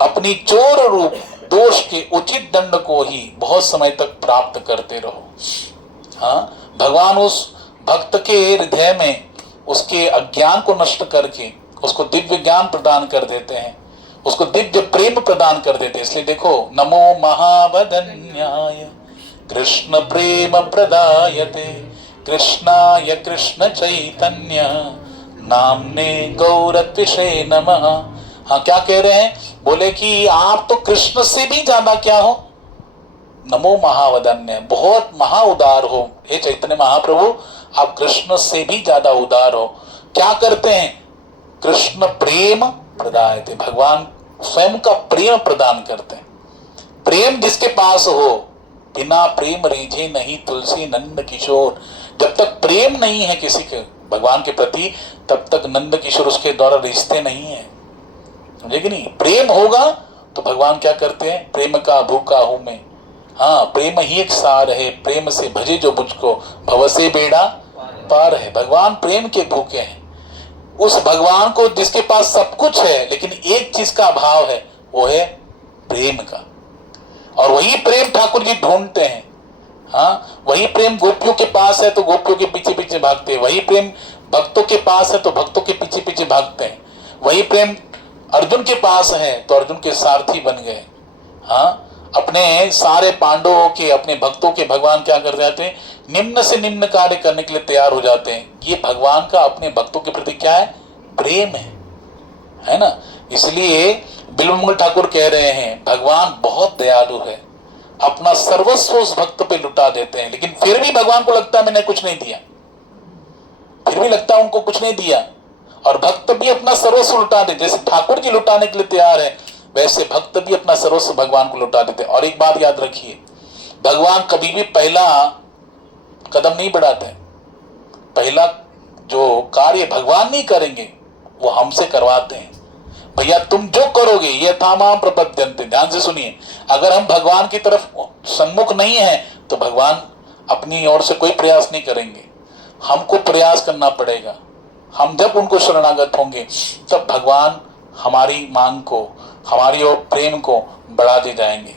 अपनी चोर रूप दोष के उचित दंड को ही बहुत समय तक प्राप्त करते रहो। हाँ, भगवान उस भक्त के हृदय में उसके अज्ञान को नष्ट करके उसको दिव्य ज्ञान प्रदान कर देते हैं, उसको दिव्य प्रेम प्रदान कर देते हैं। इसलिए देखो, नमो महावदन्याय कृष्ण प्रेम प्रदायते कृष्णाय कृष्ण चैतन्य नामने गौरत्विषे नमः। हाँ, क्या कह रहे हैं, बोले कि आप तो कृष्ण से भी ज्यादा क्या हो, नमो महावदन्य, बहुत महा उदार हो। हे चैतन्य महाप्रभु, आप कृष्ण से भी ज्यादा उदार हो। क्या करते हैं, कृष्ण प्रेम प्रदायते, भगवान स्वयं का प्रेम प्रदान करते हैं। प्रेम जिसके पास हो, बिना प्रेम रीझे नहीं तुलसी नंद किशोर। जब तक प्रेम नहीं है किसी के भगवान के प्रति, तब तक नंद किशोर उसके द्वारा रिश्ते नहीं है, समझे कि नहीं। प्रेम होगा तो भगवान क्या करते हैं, प्रेम का भूखा हूं मैं, हाँ प्रेम ही एक सार है, प्रेम से भजे जो मुझको भव से बेड़ा पार है। भगवान प्रेम के भूखे हैं। उस भगवान को जिसके पास सब कुछ है, लेकिन एक चीज का अभाव है, वो है प्रेम का, और वही प्रेम ठाकुर जी ढूंढते हैं। हाँ, वही प्रेम गोपियों के पास है तो गोपियों के पीछे पीछे भागते हैं, वही प्रेम भक्तों के पास है तो भक्तों के पीछे पीछे भागते हैं, वही प्रेम अर्जुन के पास है तो अर्जुन के सारथी बन गए। हाँ, अपने सारे पांडवों के, अपने भक्तों के भगवान क्या कर जाते हैं, निम्न से निम्न कार्य करने के लिए तैयार हो जाते हैं। ये भगवान का अपने भक्तों के प्रति क्या है, प्रेम है ना। इसलिए बिल्वमंगल ठाकुर कह रहे हैं भगवान बहुत दयालु है, अपना सर्वस्व उस भक्त पे लुटा देते हैं, लेकिन फिर भी भगवान को लगता है मैंने कुछ नहीं दिया, फिर भी लगता है उनको कुछ नहीं दिया, और भक्त भी अपना सर्वस्व लुटा दे। जैसे ठाकुर जी लुटाने के लिए तैयार है, वैसे भक्त भी अपना सर्वस्व भगवान को लुटा देते। और एक बात याद रखिए, भगवान कभी भी पहला कदम नहीं बढ़ाते। पहला जो कार्य भगवान नहीं करेंगे वो हमसे करवाते हैं। भैया तुम जो करोगे ये थामाम प्रपद्यन्ते, ध्यान से सुनिए, अगर हम भगवान की तरफ सन्मुख नहीं है तो भगवान अपनी ओर से कोई प्रयास नहीं करेंगे, हमको प्रयास करना पड़ेगा। हम जब उनको शरणागत होंगे तब भगवान हमारी मांग को, हमारी और प्रेम को बढ़ाते जाएंगे।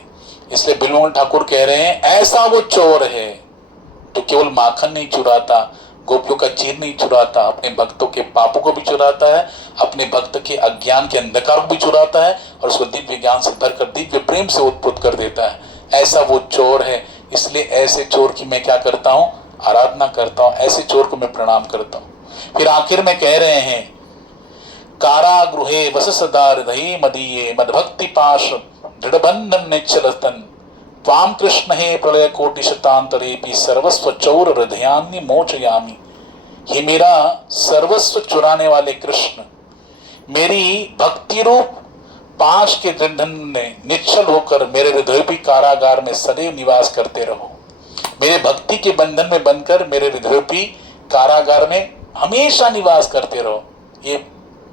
इसलिए बिल्वमंगल ठाकुर कह रहे हैं ऐसा वो चोर है तो केवल माखन नहीं चुराता, गोपियों का चीर नहीं चुराता, अपने भक्तों के पापों को भी चुराता है, अपने भक्त के अज्ञान के अंधकार को भी चुराता है, और उसको दिव्य ज्ञान से भरकर दिव्य प्रेम से उत्पुत कर देता है। ऐसा वो चोर है। इसलिए ऐसे चोर की मैं क्या करता हूँ, आराधना करता हूँ, ऐसे चोर को मैं प्रणाम करता हूँ। फिर आखिर में कह रहे हैं कारागृहे वस सदा हृदये मदीये मदभक्ति पाश दृढ़बंधन निश्चलतन त्वाम कृष्ण हे प्रलय कोटि शतांतरेपि सर्वस्व चौर हृदयान्नि मोचयामि। हे मेरा सर्वस्व चुराने वाले कृष्ण, मेरी भक्ति रूप पाश के बंधन में निश्चल होकर मेरे हृदयरूपी कारागार में सदैव निवास करते रहो। मेरे भक्ति के बंधन में बनकर मेरे हृदयरूपी कारागार में हमेशा निवास करते रहो। ये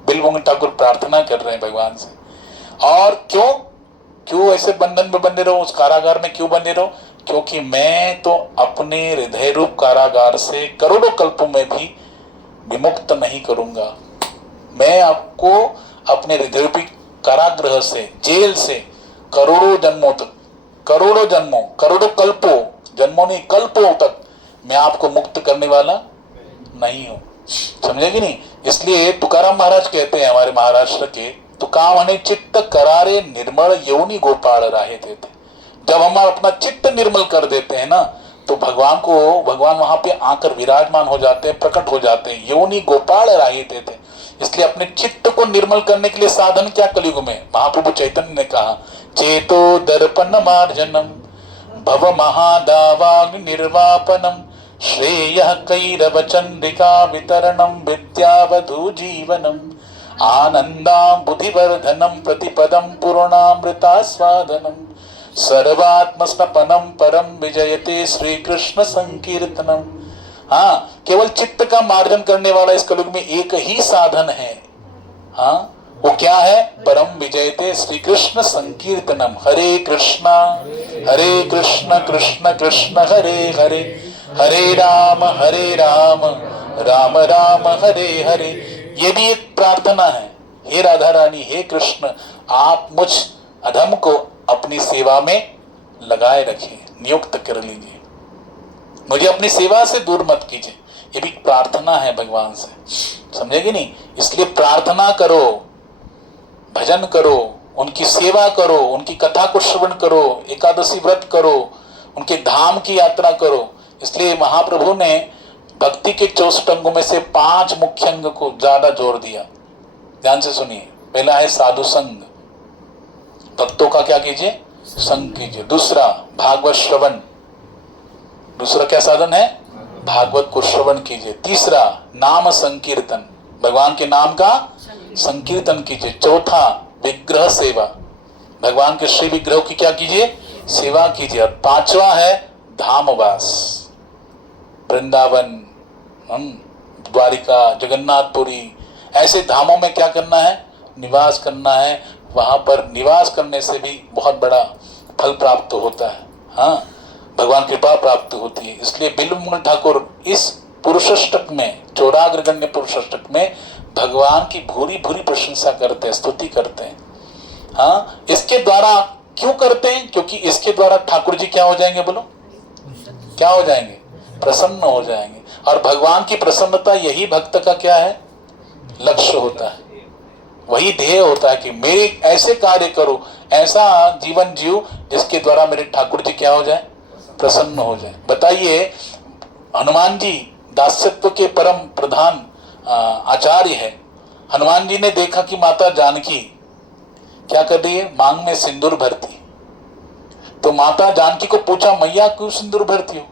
बिल्वमंगल ठाकुर प्रार्थना कर रहे हैं भगवान से। और क्यों ऐसे बंधन में बंधे रहो, उस कारागार में क्यों बंधे रहो, क्योंकि मैं तो अपने हृदय रूप कारागार से करोड़ों कल्पों में भी विमुक्त नहीं करूंगा। मैं आपको अपने हृदय रूपी कारागृह से, जेल से करोड़ों जन्मों तक, करोड़ों कल्पों, जन्मों नहीं कल्पों तक मैं आपको मुक्त करने वाला नहीं हूं। समझे कि नहीं। इसलिए तुकाराम महाराज कहते हैं, हमारे महाराष्ट्र के, तुका म्हणे चित्त करारे निर्मल यौनी गोपाल राहे थे। जब हम अपना चित्त निर्मल कर देते हैं ना, तो भगवान वहां पे आकर विराजमान हो जाते हैं, प्रकट हो जाते हैं। यौनी गोपाल राहे थे। इसलिए अपने चित्त को निर्मल करने के लिए साधन क्या कलयुग में, महाप्रभु चैतन्य ने कहा, चेतो दर्पण मार्जनम भव महादावाग्नि निर्वापनम श्रेयः कैरवचंद्रिका वितरणं विद्यावधू जीवनम् आनन्दां बुद्धिवर्धनं प्रतिपदं पूर्णामृतास्वादनं सर्वात्मस्नपनं परम विजयते श्री कृष्ण संकीर्तनम। हाँ, केवल चित्त का मार्जन करने वाला इस कलयुग में एक ही साधन है। हाँ, वो क्या है? परम विजयते श्री कृष्ण संकीर्तनम। हरे कृष्ण कृष्ण कृष्ण हरे हरे, हरे राम राम राम हरे हरे। ये भी एक प्रार्थना है। हे राधा रानी, हे कृष्ण, आप मुझ अधम को अपनी सेवा में लगाए रखिए, नियुक्त कर लीजिए, मुझे अपनी सेवा से दूर मत कीजिए। ये भी प्रार्थना है भगवान से, समझेगी नहीं? इसलिए प्रार्थना करो, भजन करो, उनकी सेवा करो, उनकी कथा को श्रवण करो, एकादशी व्रत करो, उनके धाम की यात्रा करो। इसलिए महाप्रभु ने भक्ति के 64 अंगों में से 5 मुख्य अंग को ज्यादा जोर दिया। ध्यान से सुनिए। पहला है साधु संग, भक्तों का क्या कीजिए? संग कीजिए। दूसरा भागवत श्रवण, दूसरा क्या साधन है? भागवत को श्रवण कीजिए। तीसरा नाम संकीर्तन, भगवान के नाम का संकीर्तन कीजिए। चौथा विग्रह सेवा, भगवान के श्री विग्रह की क्या कीजिए? सेवा कीजिए। और 5वां है धामवास, वृंदावन, द्वारिका, जगन्नाथपुरी, ऐसे धामों में क्या करना है? निवास करना है। वहां पर निवास करने से भी बहुत बड़ा फल प्राप्त होता है। हाँ, भगवान कृपा प्राप्त होती है। इसलिए बिल्वमंगल ठाकुर इस पुरुषाष्टक में, चौराग्रगण्य पुरुषाष्टक में भगवान की भूरी भूरी प्रशंसा करते हैं, स्तुति करते हैं। हाँ, इसके द्वारा क्यों करते हैं? क्योंकि इसके द्वारा ठाकुर जी क्या हो जाएंगे? बोलो, क्या हो जाएंगे? प्रसन्न हो जाएंगे। और भगवान की प्रसन्नता यही भक्त का क्या है? लक्ष्य होता है, वही ध्येय होता है कि मेरे ऐसे कार्य करो, ऐसा जीवन जियो जिसके द्वारा मेरे ठाकुर जी क्या हो जाए? प्रसन्न हो जाए। बताइए, हनुमान जी दासत्व के परम प्रधान आचार्य है। हनुमान जी ने देखा कि माता जानकी क्या कर रही है? मांग में सिंदूर भरती। तो माता जानकी को पूछा, मैया क्यों सिंदूर भरती हो?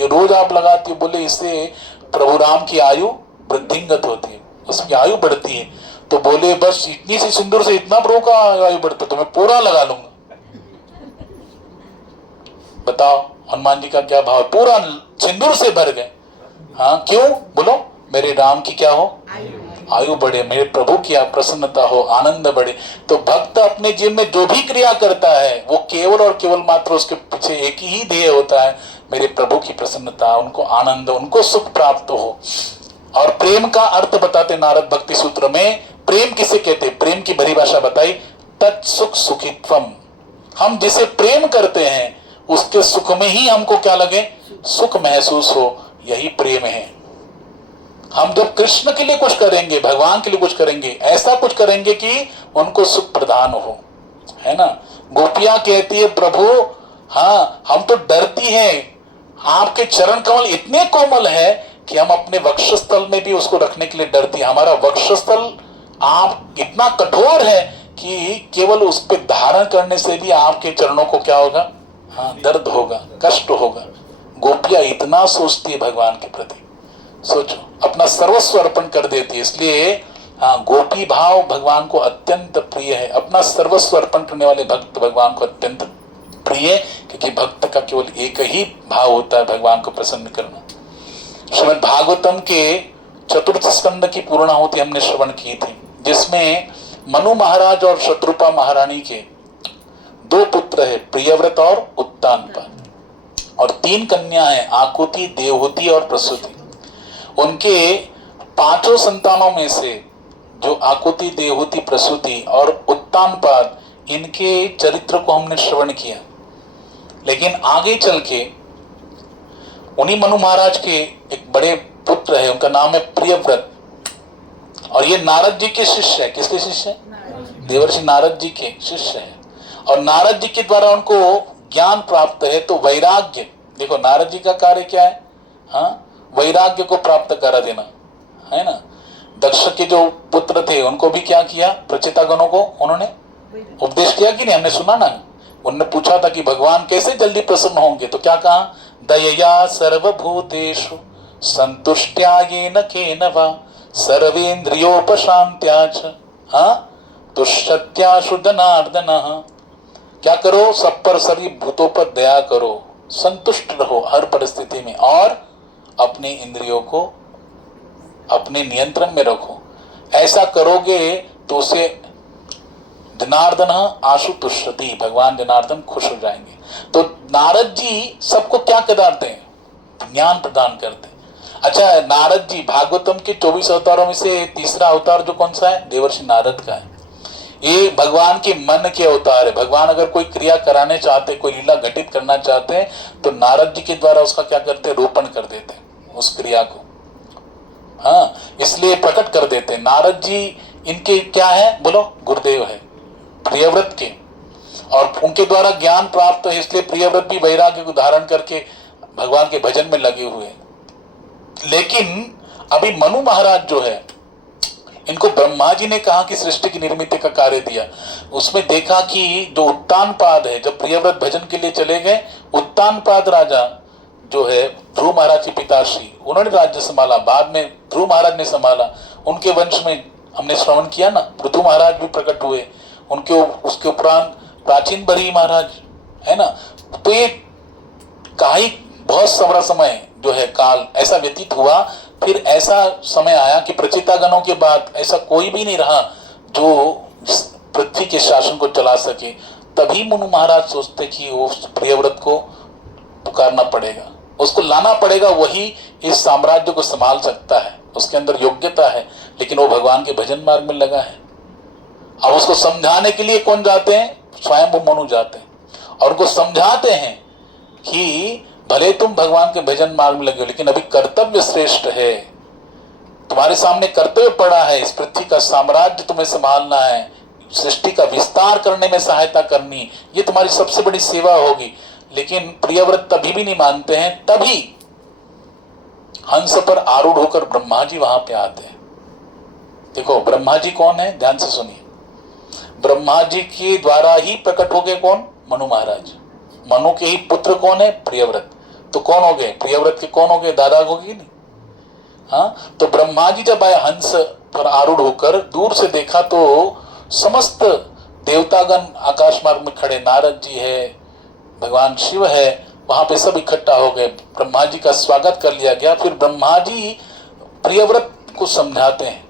ये रोज आप लगाती हो। बोले, इससे प्रभु राम की आयु वृद्धिंगत होती है, उसकी आयु बढ़ती है। तो बोले, बस इतनी सी सिंदूर से इतना प्रभु का आयु बढ़ता, तो मैं पूरा लगा लूंगा। बताओ हनुमान जी का क्या भाव? पूरा सिंदूर से भर गए। हाँ, क्यों? बोलो, मेरे राम की क्या हो? आयु बढ़े, मेरे प्रभु की प्रसन्नता हो, आनंद बढ़े। तो भक्त अपने जीवन में जो भी क्रिया करता है वो केवल और केवल मात्र उसके पीछे एक ही ध्येय होता है, मेरे प्रभु की प्रसन्नता, उनको आनंद, उनको सुख प्राप्त हो। और प्रेम का अर्थ बताते नारद भक्ति सूत्र में, प्रेम किसे कहते? प्रेम की परिभाषा बताई, तत्सुख सुखित्वम। हम जिसे प्रेम करते हैं उसके सुख में ही हमको क्या लगे? सुख महसूस हो, यही प्रेम है। हम जब कृष्ण के लिए कुछ करेंगे, भगवान के लिए कुछ करेंगे, ऐसा कुछ करेंगे कि उनको सुख प्रदान हो, है ना? गोपियां कहती है, प्रभु हाँ, हम तो डरती हैं, आपके चरण कमल इतने कोमल है कि हम अपने वक्षस्थल में भी उसको रखने के लिए डरती है। हमारा वक्षस्थल आप इतना कठोर है कि केवल उस पर धारण करने से भी आपके चरणों को क्या होगा? हाँ, दर्द होगा, कष्ट होगा। गोपियां इतना सोचती है भगवान के प्रति, सोचो, अपना सर्वस्व अर्पण कर देती है। इसलिए हाँ, गोपी भाव भगवान को अत्यंत प्रिय है। अपना सर्वस्व अर्पण करने वाले भक्त भगवान को अत्यंत प्रिय है, क्योंकि भक्त का केवल एक ही भाव होता है, भगवान को प्रसन्न करना। श्रीमद् भागवतम के 4th स्कंद की पूर्णाहुति हमने श्रवण की थी, जिसमें मनु महाराज और शत्रुपा महारानी के 2 पुत्र है, प्रियव्रत और उत्तानपाद, और 3 कन्या है, आकुति, देवहूति और प्रसूति। उनके 5 संतानों में से जो आकुति, देवहूति, प्रसूति और उत्तानपाद, इनके चरित्र को हमने श्रवण किया। लेकिन आगे चल के उन्हीं मनु महाराज के एक बड़े पुत्र है, उनका नाम है प्रियव्रत, और ये नारद जी के शिष्य है। किसके शिष्य है? देवर्षि नारद जी के शिष्य है। और नारद जी के द्वारा उनको ज्ञान प्राप्त है। तो वैराग्य, देखो नारद जी का कार्य क्या है? हाँ, वैराग्य को प्राप्त करा देना, है ना? दक्ष के जो पुत्र थे उनको भी क्या किया? प्रचिता गणों को उन्होंने उपदेश किया कि नहीं? हमने सुना ना, उन्होंने पूछा था कि भगवान कैसे जल्दी प्रसन्न होंगे, तो क्या कहा? दयया सर्वभूतेषु संतुष्ट्या येन केन वा सर्वेन्द्रियोपशांत्या च तुष्यत्याशु जनार्दनः। क्या करो? सब पर, सभी भूतों पर दया करो, संतुष्ट रहो हर परिस्थिति में, और अपने इंद्रियों को अपने नियंत्रण में रखो। ऐसा करोगे तो उसे जनार्दन आशु तुष्यति, भगवान जनार्दन खुश हो जाएंगे। तो नारद जी सबको क्या करते हैं? ज्ञान प्रदान करते हैं। अच्छा, नारद जी भागवतम के 24 अवतारों में से तीसरा अवतार जो कौन सा है? देवर्षि नारद का है। ये भगवान के मन के अवतार है। भगवान अगर कोई क्रिया कराने चाहते, कोई लीला घटित करना चाहते हैं, तो नारद जी के द्वारा उसका क्या करते हैं? रोपण कर देते हैं उस क्रिया को। हाँ, इसलिए प्रकट कर देते हैं। नारद जी इनके क्या है? बोलो, गुरुदेव है प्रियव्रत के, और उनके द्वारा ज्ञान प्राप्त है, इसलिए प्रियव्रत भी वैराग्य को धारण करके भगवान के भजन में लगे हुए हैं। लेकिन अभी मनु महाराज जो है, इनको ब्रह्मा जी ने कहा कि सृष्टि की निर्मित का कार्य दिया। उसमें देखा कि जो उत्तानपाद है, जब प्रियव्रत भजन के लिए चले गए, उत्तानपाद राजा जो है ध्रुव महाराज के पिताश्री, उन्होंने राज्य संभाला। बाद में ध्रुव महाराज ने संभाला। उनके वंश में हमने श्रवण किया ना, पृथु महाराज भी प्रकट हुए। उनके उसके उपरांत प्राचीन बरी महाराज है ना। तो ये काई बहुत समरा समय जो है काल ऐसा व्यतीत हुआ। फिर ऐसा समय आया कि प्रचितागणों के बाद ऐसा कोई भी नहीं रहा जो पृथ्वी के शासन को चला सके। तभी मनु महाराज सोचते कि वो प्रियव्रत को पुकारना पड़ेगा, उसको लाना पड़ेगा, वही इस साम्राज्य को संभाल सकता है, उसके अंदर योग्यता है। लेकिन वो भगवान के भजन मार्ग में लगा है। अब उसको समझाने के लिए कौन जाते हैं? स्वयं वो मनु जाते हैं और उनको समझाते हैं कि भले तुम भगवान के भजन मार्ग में लगे हो, लेकिन अभी कर्तव्य श्रेष्ठ है। तुम्हारे सामने कर्तव्य पड़ा है, इस पृथ्वी का साम्राज्य तुम्हें संभालना है, सृष्टि का विस्तार करने में सहायता करनी, ये तुम्हारी सबसे बड़ी सेवा होगी। लेकिन प्रियव्रत तभी भी नहीं मानते हैं। तभी हंस पर आरूढ़ होकर ब्रह्मा जी वहां पे आते हैं। देखो ब्रह्मा जी कौन है, ध्यान से सुनिए। ब्रह्मा जी के द्वारा ही प्रकट हो गए कौन? मनु महाराज। मनु के ही पुत्र कौन है? प्रियव्रत। तो कौन हो गए? प्रियव्रत के कौन हो गए? दादा हो गए नहीं? हाँ, तो ब्रह्मा जी जब आए हंस पर आरूढ़ होकर, दूर से देखा तो समस्त देवतागण आकाश मार्ग में खड़े, नारद जी है, भगवान शिव है, वहां पे सब इकट्ठा हो गए। ब्रह्मा जी का स्वागत कर लिया गया। फिर ब्रह्मा जी प्रियव्रत को समझाते हैं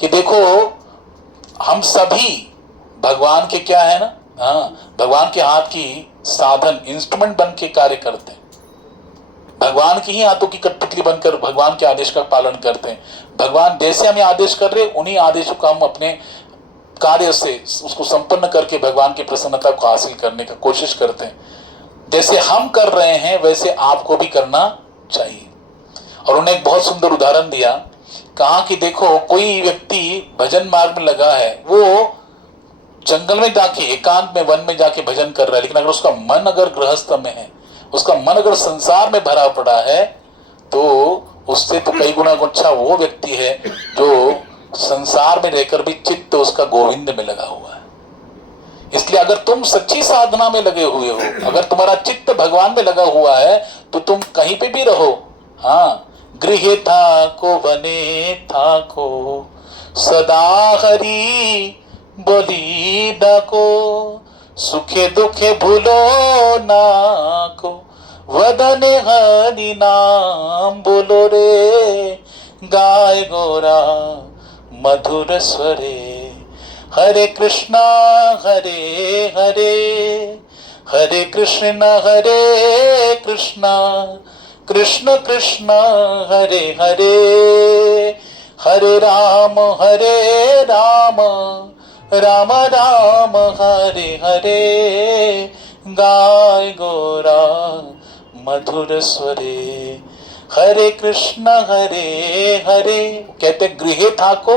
कि देखो हम सभी भगवान के क्या है ना, हाँ, भगवान के हाथ की साधन, इंस्ट्रूमेंट बन के कार्य करते हैं। भगवान की ही हाथों की कठपुतली बनकर भगवान के आदेश का पालन करते हैं। भगवान जैसे हमें आदेश कर रहे, उन्हीं आदेशों का हम अपने कार्य से उसको संपन्न करके भगवान की प्रसन्नता को हासिल करने का कोशिश करते हैं। जैसे हम कर रहे हैं वैसे आपको भी करना चाहिए। और उन्हें एक बहुत सुंदर उदाहरण दिया। कहा कि देखो कोई व्यक्ति भजन मार्ग में लगा है, वो जंगल में जाके, एकांत में, वन में जाके भजन कर रहा है, लेकिन अगर उसका मन अगर गृहस्थ में है, उसका मन अगर संसार में भरा पड़ा है, तो उससे तो कई गुना अच्छा वो व्यक्ति है जो संसार में रहकर भी चित्त उसका गोविंद में लगा हुआ है। इसलिए अगर तुम सच्ची साधना में लगे हुए हो, अगर तुम्हारा चित्त भगवान में लगा हुआ है, तो तुम कहीं पे भी रहो। हाँ, गृह था को बने था को सदा हरि बोली डाको, सुखे दुखे भूलो ना को वदने हरि नाम बोलो रे, गाय गोरा मधुर स्वरे। हरे कृष्णा हरे हरे, हरे कृष्णा कृष्ण कृष्ण हरे हरे, हरे राम राम राम हरे हरे, गाय गोरा मधुर स्वरे। हरे कृष्ण हरे हरे। कहते गृहे थाको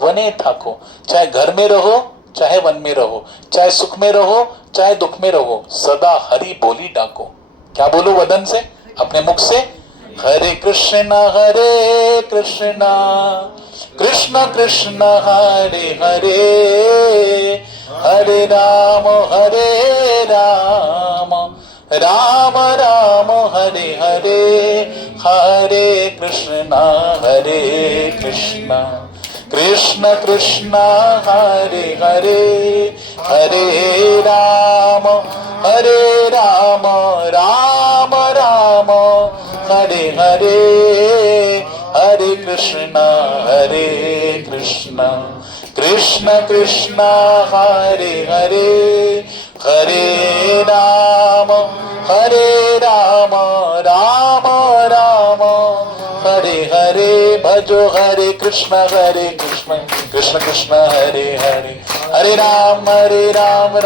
वने थाको, चाहे घर में रहो चाहे वन में रहो, चाहे सुख में रहो चाहे दुख में रहो, सदा हरि बोली डाको। क्या बोलो वदन से, अपने मुख से? हरे कृष्ण कृष्ण कृष्ण हरे हरे, हरे राम राम राम हरे हरे हरे कृष्णा कृष्ण कृष्ण हरे हरे हरे राम राम राम हरे हरे हरे कृष्ण कृष्ण कृष्ण हरे हरे हरे राम राम राम हरे हरे भजो हरे कृष्ण कृष्ण कृष्ण हरे हरे हरे राम राम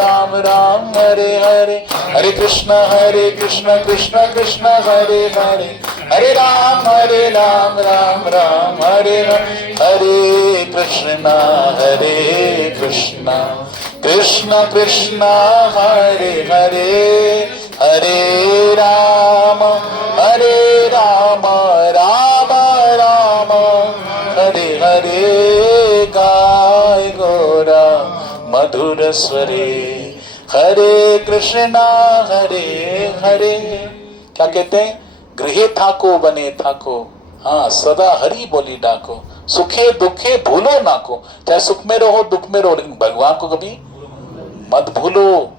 राम हरे हरे हरे कृष्ण कृष्ण कृष्ण हरे हरे हरे राम राम राम हरे हरे कृष्ण कृष्ण कृष्ण हरे हरे हरे राम राम राम हरे हरे गाय गोरा मधुर स्वरे हरे कृष्णा हरे हरे। क्या कहते हैं? गृहे थाको बने थाको, हाँ सदा हरि बोली डाको, सुखे दुखे भूलो ना को। चाहे सुख में रहो दुख में रहो, लेकिन भगवान को कभी मत भूलो,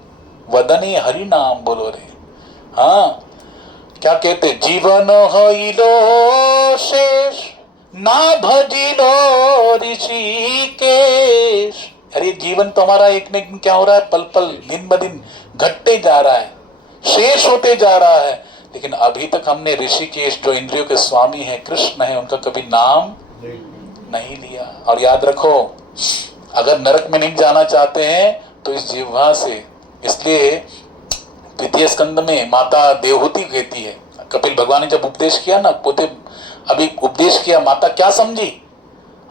वदने हरि नाम बोलो रे। हाँ क्या कहते? जीवन हईलो शेष ना भजिलो ऋषिकेश। अरे जीवन तो हमारा एक न एक क्या हो रहा है? पल पल दिन ब दिन घटते जा रहा है, शेष होते जा रहा है, लेकिन अभी तक हमने ऋषिकेश जो इंद्रियों के स्वामी है, कृष्ण है, उनका कभी नाम नहीं लिया। और याद रखो, अगर नरक में नहीं जाना चाहते हैं तो इस जिह्वा से, इसलिए द्वितीय स्कंद में माता देवहूति कहती है, कपिल भगवान ने जब उपदेश किया ना, पोते अभी उपदेश किया, माता क्या समझी?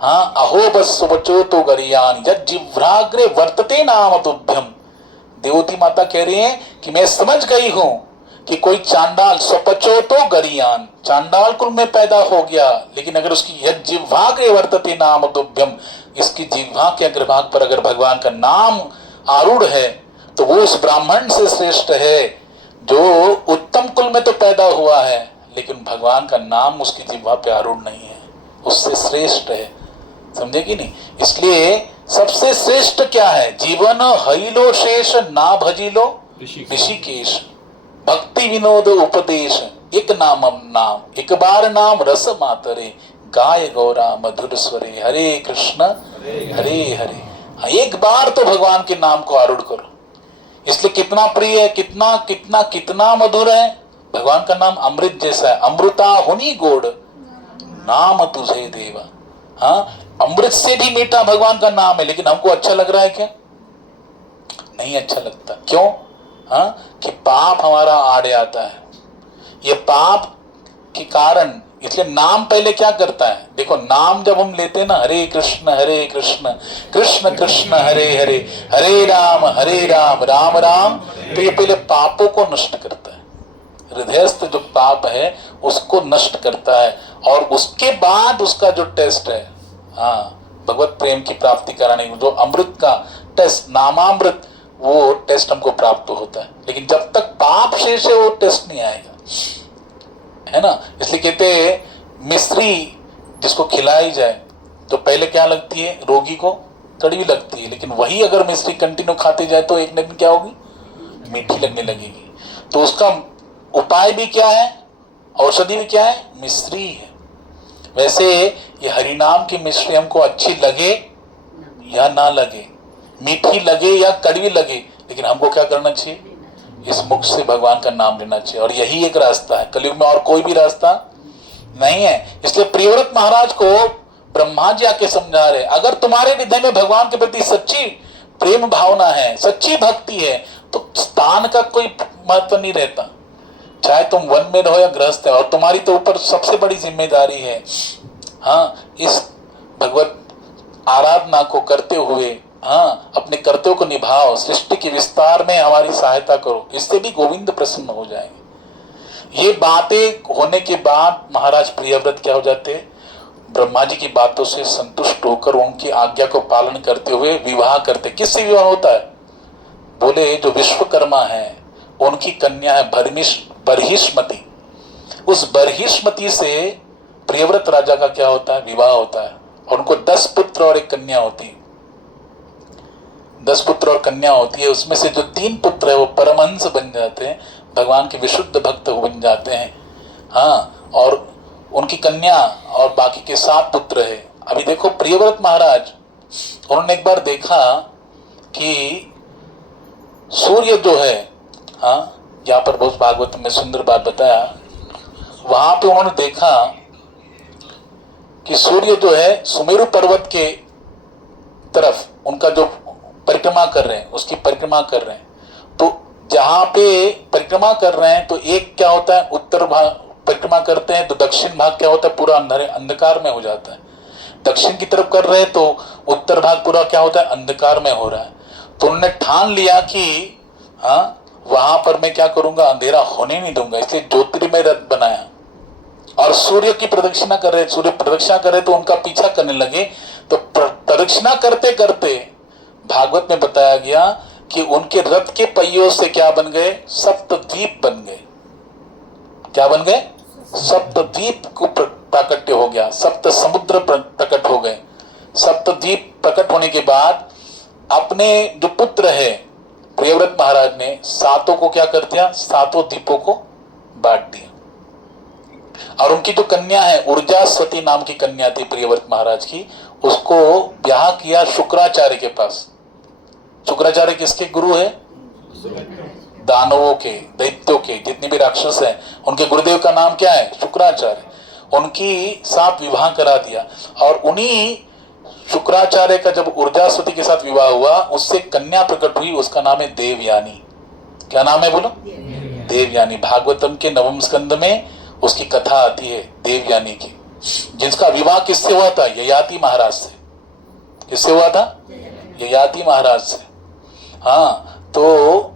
हाँ अहो बस बचो तो गरियान जब जिह्वाग्रे वर्तते नाम तुभ्यम। देवहूति माता कह रही है कि मैं समझ गई हूं कि कोई चांडाल स्वपचो तो गरियान, चांडाल कुल में पैदा हो गया, लेकिन अगर उसकी यद जिह्वाग्रे वर्तते नाम तुभ्यम, इसकी जिह्वा के अग्रभाग पर अगर भगवान का नाम आरूढ़ है तो वो उस ब्राह्मण से श्रेष्ठ है जो उत्तम कुल में तो पैदा हुआ है, लेकिन भगवान का नाम उसकी जिह्वा पे आरूढ़ नहीं है, उससे श्रेष्ठ है। समझे कि नहीं? इसलिए सबसे श्रेष्ठ क्या है? जीवन हईलो शेष ना भजिलो ऋषिकेश, भक्ति विनोद उपदेश, एक नाम एक बार नाम रस मातरे, गाय गौरा मधुर स्वरे, हरे कृष्ण हरे हरे। एक बार तो भगवान के नाम को आरूढ़ करो। इसलिए कितना प्रिय है, कितना कितना कितना मधुर है। भगवान का नाम अमृत जैसा है, अमृता हुनी गोड़ नाम तुझे देवा। हाँ अमृत से भी मीठा भगवान का नाम है, लेकिन हमको अच्छा लग रहा है क्या? नहीं अच्छा लगता। क्यों? हाँ कि पाप हमारा आड़े आता है, ये पाप के कारण। इसलिए नाम पहले क्या करता है? देखो नाम जब हम लेते हैं ना, हरे कृष्ण कृष्ण कृष्ण हरे हरे, हरे राम राम राम, तो ये पहले पापों को नष्ट करता है, हृदयस्थ जो पाप है उसको नष्ट करता है, और उसके बाद उसका जो टेस्ट है, हाँ भगवत प्रेम की प्राप्ति कराने जो अमृत का टेस्ट, नामामृत, वो टेस्ट हमको प्राप्त होता है। लेकिन जब तक पाप शेष है वो टेस्ट नहीं आएगा, है ना। इसलिए कहते हैं मिश्री जिसको खिलाई जाए तो पहले क्या लगती है? रोगी को कड़वी लगती है, लेकिन वही अगर मिश्री कंटिन्यू खाते जाए तो एक न एक दिन क्या होगी? मीठी लगने लगेगी। तो उसका उपाय भी क्या है? औषधि भी क्या है? मिश्री है। वैसे ये हरिनाम की मिश्री हमको अच्छी लगे या ना लगे, मीठी लगे या कड़वी लगे, लेकिन हमको क्या करना चाहिए? इस मुख से भगवान का नाम लेना चाहिए, और यही एक रास्ता है। कलयुग में और कोई भी रास्ता नहीं है। इसलिए प्रियव्रत महाराज को ब्रह्मा जी आके समझा रहे, अगर तुम्हारे हृदय में भगवान के प्रति सच्ची प्रेम भावना है, सच्ची भक्ति है, तो स्थान का कोई महत्व नहीं रहता, चाहे तुम वन में रहो या गृहस्थ है। और तुम्हारी तो ऊपर सबसे बड़ी जिम्मेदारी है, हाँ इस भगवत आराधना को करते हुए, हाँ अपने कर्तव्य को निभाओ, सृष्टि के विस्तार में हमारी सहायता करो, इससे भी गोविंद प्रसन्न हो जाएंगे। ये बातें होने के बाद महाराज प्रियव्रत क्या हो जाते? ब्रह्मा जी की बातों से संतुष्ट होकर उनकी आज्ञा को पालन करते हुए विवाह करते। किससे विवाह होता है? बोले जो विश्वकर्मा है उनकी कन्या है बर्हिष्मति। उस बर्हिष्मति से प्रियव्रत राजा का क्या होता है, विवाह होता है, और उनको 10 पुत्र और 1 कन्या होती है। 10 पुत्र और कन्या होती है, उसमें से जो 3 पुत्र है वो परमहंस बन जाते हैं, भगवान के विशुद्ध भक्त बन जाते हैं। हाँ, और उनकी कन्या और बाकी के 7 पुत्र है। अभी देखो प्रियव्रत महाराज, उन्होंने एक बार देखा कि सूर्य जो है, हाँ, यहाँ पर बहुत भागवत में सुंदर बात बताया, वहां पे उन्होंने देखा कि सूर्य जो है सुमेरु पर्वत के तरफ उनका जो परिक्रमा कर रहे हैं, उसकी परिक्रमा कर रहे हैं। तो जहां पे परिक्रमा कर रहे हैं तो एक क्या होता है, उत्तर भाग परिक्रमा करते हैं तो दक्षिण भाग क्या होता है, पूरा अंधकार में हो जाता है। दक्षिण की तरफ कर रहे हैं तो उत्तर भाग पूरा क्या होता है, अंधकार में हो रहा है। तो उन्होंने ठान लिया कि हाँ, वहां पर मैं क्या करूंगा, अंधेरा होने नहीं दूंगा, इसलिए ज्योतिर्मय रथ बनाया और सूर्य की प्रदक्षिणा कर रहे, सूर्य प्रदक्षिणा कर रहे तो उनका पीछा करने लगे। तो प्रदक्षिणा करते करते भागवत में बताया गया कि उनके रथ के पहियों से क्या बन गए, सप्तद्वीप बन गए। क्या बन गए, सप्तद्वीप को प्राकट्य हो गया, सप्त समुद्र प्रकट हो गए। सप्तद्वीप प्रकट होने के बाद अपने जो पुत्र है प्रियव्रत महाराज ने 7 को क्या कर दिया, 7 द्वीपों को बांट दिया। और उनकी जो कन्या है, ऊर्जास्वती नाम की कन्या थी प्रियव्रत महाराज की, उसको ब्याह किया शुक्राचार्य के पास। शुक्राचार्य किसके गुरु है, दानवों के, दैत्यों के, जितने भी राक्षस हैं उनके गुरुदेव का नाम क्या है, शुक्राचार्य। उनकी साथ विवाह करा दिया और उन्हीं शुक्राचार्य का जब ऊर्जास्वती के साथ विवाह हुआ, उससे कन्या प्रकट हुई, उसका नाम है देवयानी। क्या नाम है बोलो, देवयानी। भागवतम के 9वें स्कंद में उसकी कथा आती है देवयानी की, जिसका विवाह किससे हुआ था, ययाति महाराज से। किससे हुआ था, ययाति महाराज से। हाँ, तो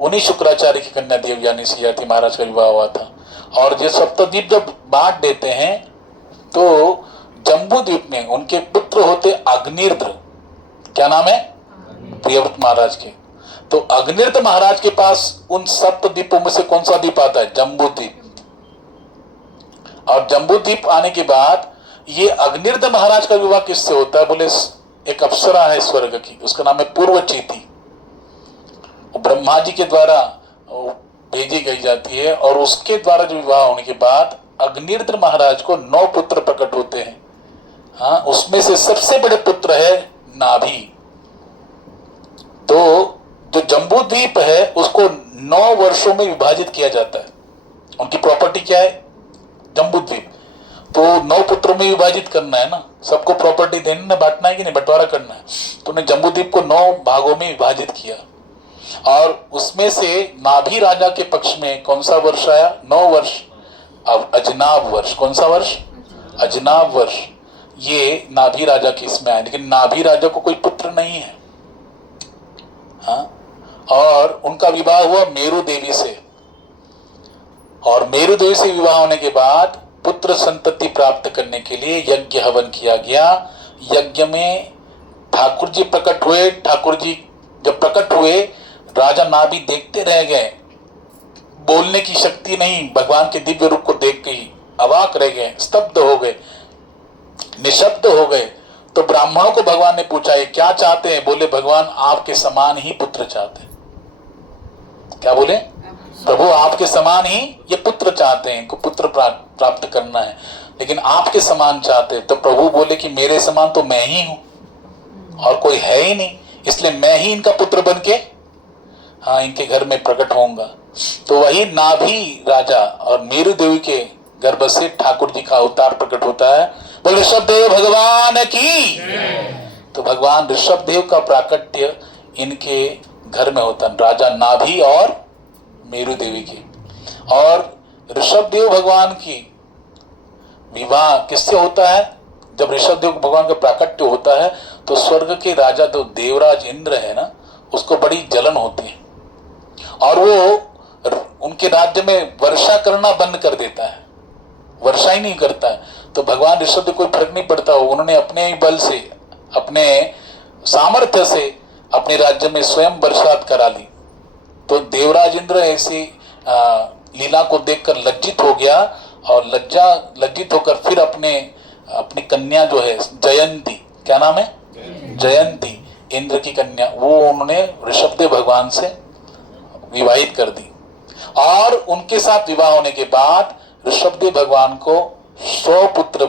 उन्हीं शुक्राचार्य की कन्या देवयानी से ययाति महाराज का विवाह हुआ था। और ये सप्तद्वीप जब बांट देते हैं तो जम्बू द्वीप में उनके पुत्र होते अग्निर्द्र। क्या नाम है, प्रियव्रत महाराज के। तो अग्निर्द्र महाराज के पास उन सप्तद्वीपों में से कौन सा द्वीप आता है, जम्बू द्वीप। और जम्बू द्वीप आने के बाद ये अग्निर्द्र महाराज का विवाह किससे होता है, बोले एक अप्सरा है स्वर्ग की, उसका नाम है पूर्वचीति। ब्रह्मा जी के द्वारा भेजी गई जाती है और उसके द्वारा जो विवाह होने के बाद अग्निर्द्र महाराज को 9 पुत्र प्रकट होते हैं। हाँ, उसमें से सबसे बड़े पुत्र है नाभि। तो जो जम्बू द्वीप है उसको 9 वर्षों में विभाजित किया जाता है। उनकी प्रॉपर्टी क्या है, जम्बू द्वीप। तो 9 पुत्रों में विभाजित करना है ना, सबको प्रॉपर्टी देना, बांटना है कि नहीं, बंटवारा करना है। तो उन्हें जम्बू द्वीप को 9 भागों में विभाजित किया और उसमें से नाभि राजा के पक्ष में कौन सा वर्ष आया, 9 वर्ष, अब अजनाब वर्ष। कौन सा वर्ष, अजनाब वर्ष। ये नाभि राजा के इसमें आया, लेकिन नाभि राजा को कोई पुत्र नहीं है। हाँ, और उनका विवाह हुआ मेरु देवी से, और मेरु देवी से विवाह होने के बाद पुत्र संतति प्राप्त करने के लिए यज्ञ हवन किया गया। यज्ञ में ठाकुर जी प्रकट हुए। ठाकुर जी जब प्रकट हुए, राजा नाभि देखते रह गए, बोलने की शक्ति नहीं, भगवान के दिव्य रूप को देख के ही अवाक रह गए, स्तब्ध हो गए, निशब्द हो गए। तो ब्राह्मणों को भगवान ने पूछा, ये क्या चाहते हैं, बोले भगवान आपके समान ही पुत्र चाहते हैं। क्या बोले, प्रभु आपके समान ही ये पुत्र चाहते हैं, इनको पुत्र प्राप्त करना है, लेकिन आपके समान चाहते हैं। तो प्रभु बोले कि मेरे समान तो मैं ही हूं और कोई है ही नहीं, इसलिए मैं ही इनका पुत्र बन के हाँ इनके घर में प्रकट होऊंगा। तो वही नाभि राजा और मेरु देवी के गर्भ से ठाकुर जी का अवतार प्रकट होता है। बोले ऋषभदेव भगवान की। तो भगवान ऋषभदेव का प्राकट्य इनके घर में होता है, राजा नाभि और मेरु देवी की। और ऋषभदेव भगवान की विवाह किससे होता है, जब ऋषभदेव भगवान का प्राकट्य होता है तो स्वर्ग के राजा जो देवराज इंद्र है ना, उसको बड़ी जलन होती है और वो उनके राज्य में वर्षा करना बंद कर देता है, वर्षा ही नहीं करता है। तो भगवान ऋषभदेव कोई फर्क नहीं पड़ता, उन्होंने अपने ही बल से, अपने सामर्थ्य से अपने राज्य में स्वयं बरसात करा ली। तो देवराज इंद्र ऐसी लीला को देखकर लज्जित हो गया और लज्जित होकर फिर अपनी कन्या जो है जयंती, क्या नाम है, जयंती, इंद्र की कन्या, वो उन्होंने ऋषभदेव भगवान से विवाहित कर दी। और उनके साथ विवाह होने के बाद ऋषभदेव भगवान को 100 पुत्र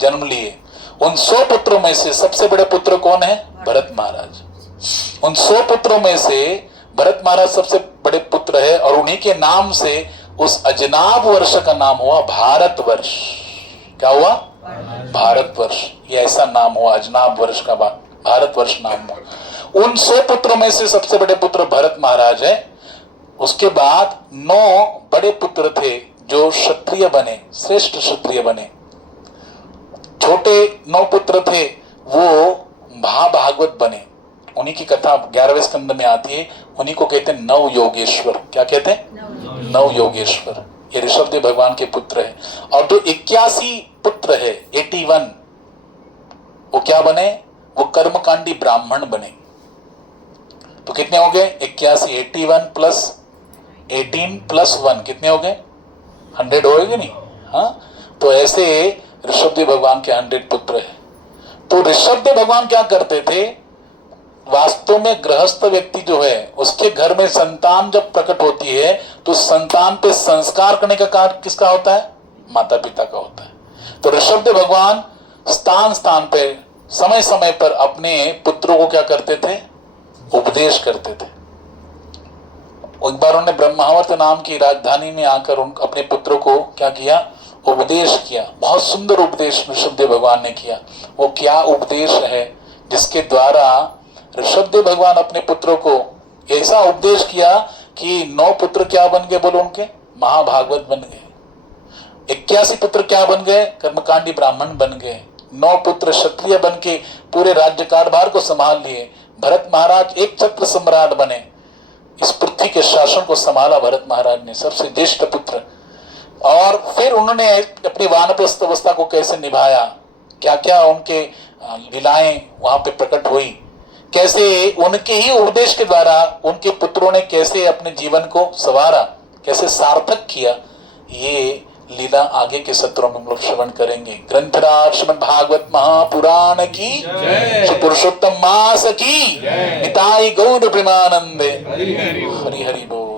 जन्म लिए। उन 100 पुत्रों में से सबसे बड़े पुत्र कौन है, भरत महाराज। उन 100 पुत्रों में से भरत महाराज सबसे बड़े पुत्र है, और उन्हीं के नाम से उस अजनाब वर्ष का नाम हुआ भारतवर्ष। क्या हुआ, भारतवर्ष। ये ऐसा नाम हुआ, अजनाब वर्ष का भारतवर्ष नाम हुआ। उन 100 पुत्रों में से सबसे बड़े पुत्र भरत महाराज है। उसके बाद 9 बड़े पुत्र थे जो क्षत्रिय बने, श्रेष्ठ क्षत्रिय बने। छोटे 9 पुत्र थे वो महाभागवत बने। उन्हीं की कथा 11वें स्कंद में आती है। उन्हीं को कहते हैं नव योगेश्वर। क्या कहते हैं, नव योगेश्वर। ये ऋषभदेव भगवान के पुत्र है। और जो 81 पुत्र है, 81, वो क्या बने, वो कर्मकांडी ब्राह्मण बने। तो कितने हो गए, 81, 81 प्लस 18 प्लस 1 कितने हो गए, 100 होएगे नहीं। हाँ, तो ऐसे ऋषभदेव भगवान के 100 पुत्र है। तो ऋषभदेव भगवान क्या करते थे, वास्तव में गृहस्थ व्यक्ति जो है उसके घर में संतान जब प्रकट होती है तो संतान पे संस्कार करने का कार्य किसका होता है, माता पिता का होता है। तो ऋषभदेव भगवान स्थान स्थान पे समय समय पर अपने पुत्रों को क्या करते थे, उपदेश करते थे। एक बार उन्होंने ब्रह्मावर्त नाम की राजधानी में आकर अपने पुत्रों को क्या किया, उपदेश किया। बहुत सुंदर उपदेश ऋषभदेव भगवान ने किया। वो क्या उपदेश है जिसके द्वारा ऋषभदेव भगवान अपने पुत्रों को ऐसा उपदेश किया कि 9 पुत्र क्या बन गए, बोलो उनके, महाभागवत बन गए। 81 पुत्र क्या बन गए, कर्मकांडी ब्राह्मण बन गए। 9 पुत्र क्षत्रिय बन के पूरे राज्य कारभार को संभाल लिए। भरत महाराज एक छत्र सम्राट बने। इस पृथ्वी के शासन को संभाला भरत महाराज ने, सबसे ज्येष्ठ पुत्र। और फिर उन्होंने अपनी वानप्रस्थ अवस्था को कैसे निभाया, क्या क्या उनके लीलाएं वहां पे प्रकट हुई, कैसे उनके ही उपदेश के द्वारा उनके पुत्रों ने कैसे अपने जीवन को संवारा, कैसे सार्थक किया, ये लीला आगे के सत्रों में हम लोग श्रवण करेंगे। ग्रंथराज श्रीमद् भागवत महापुराण की जय, पुरुषोत्तम मास की, निताई गौर प्रेमानंदे, हरि हरि बोल।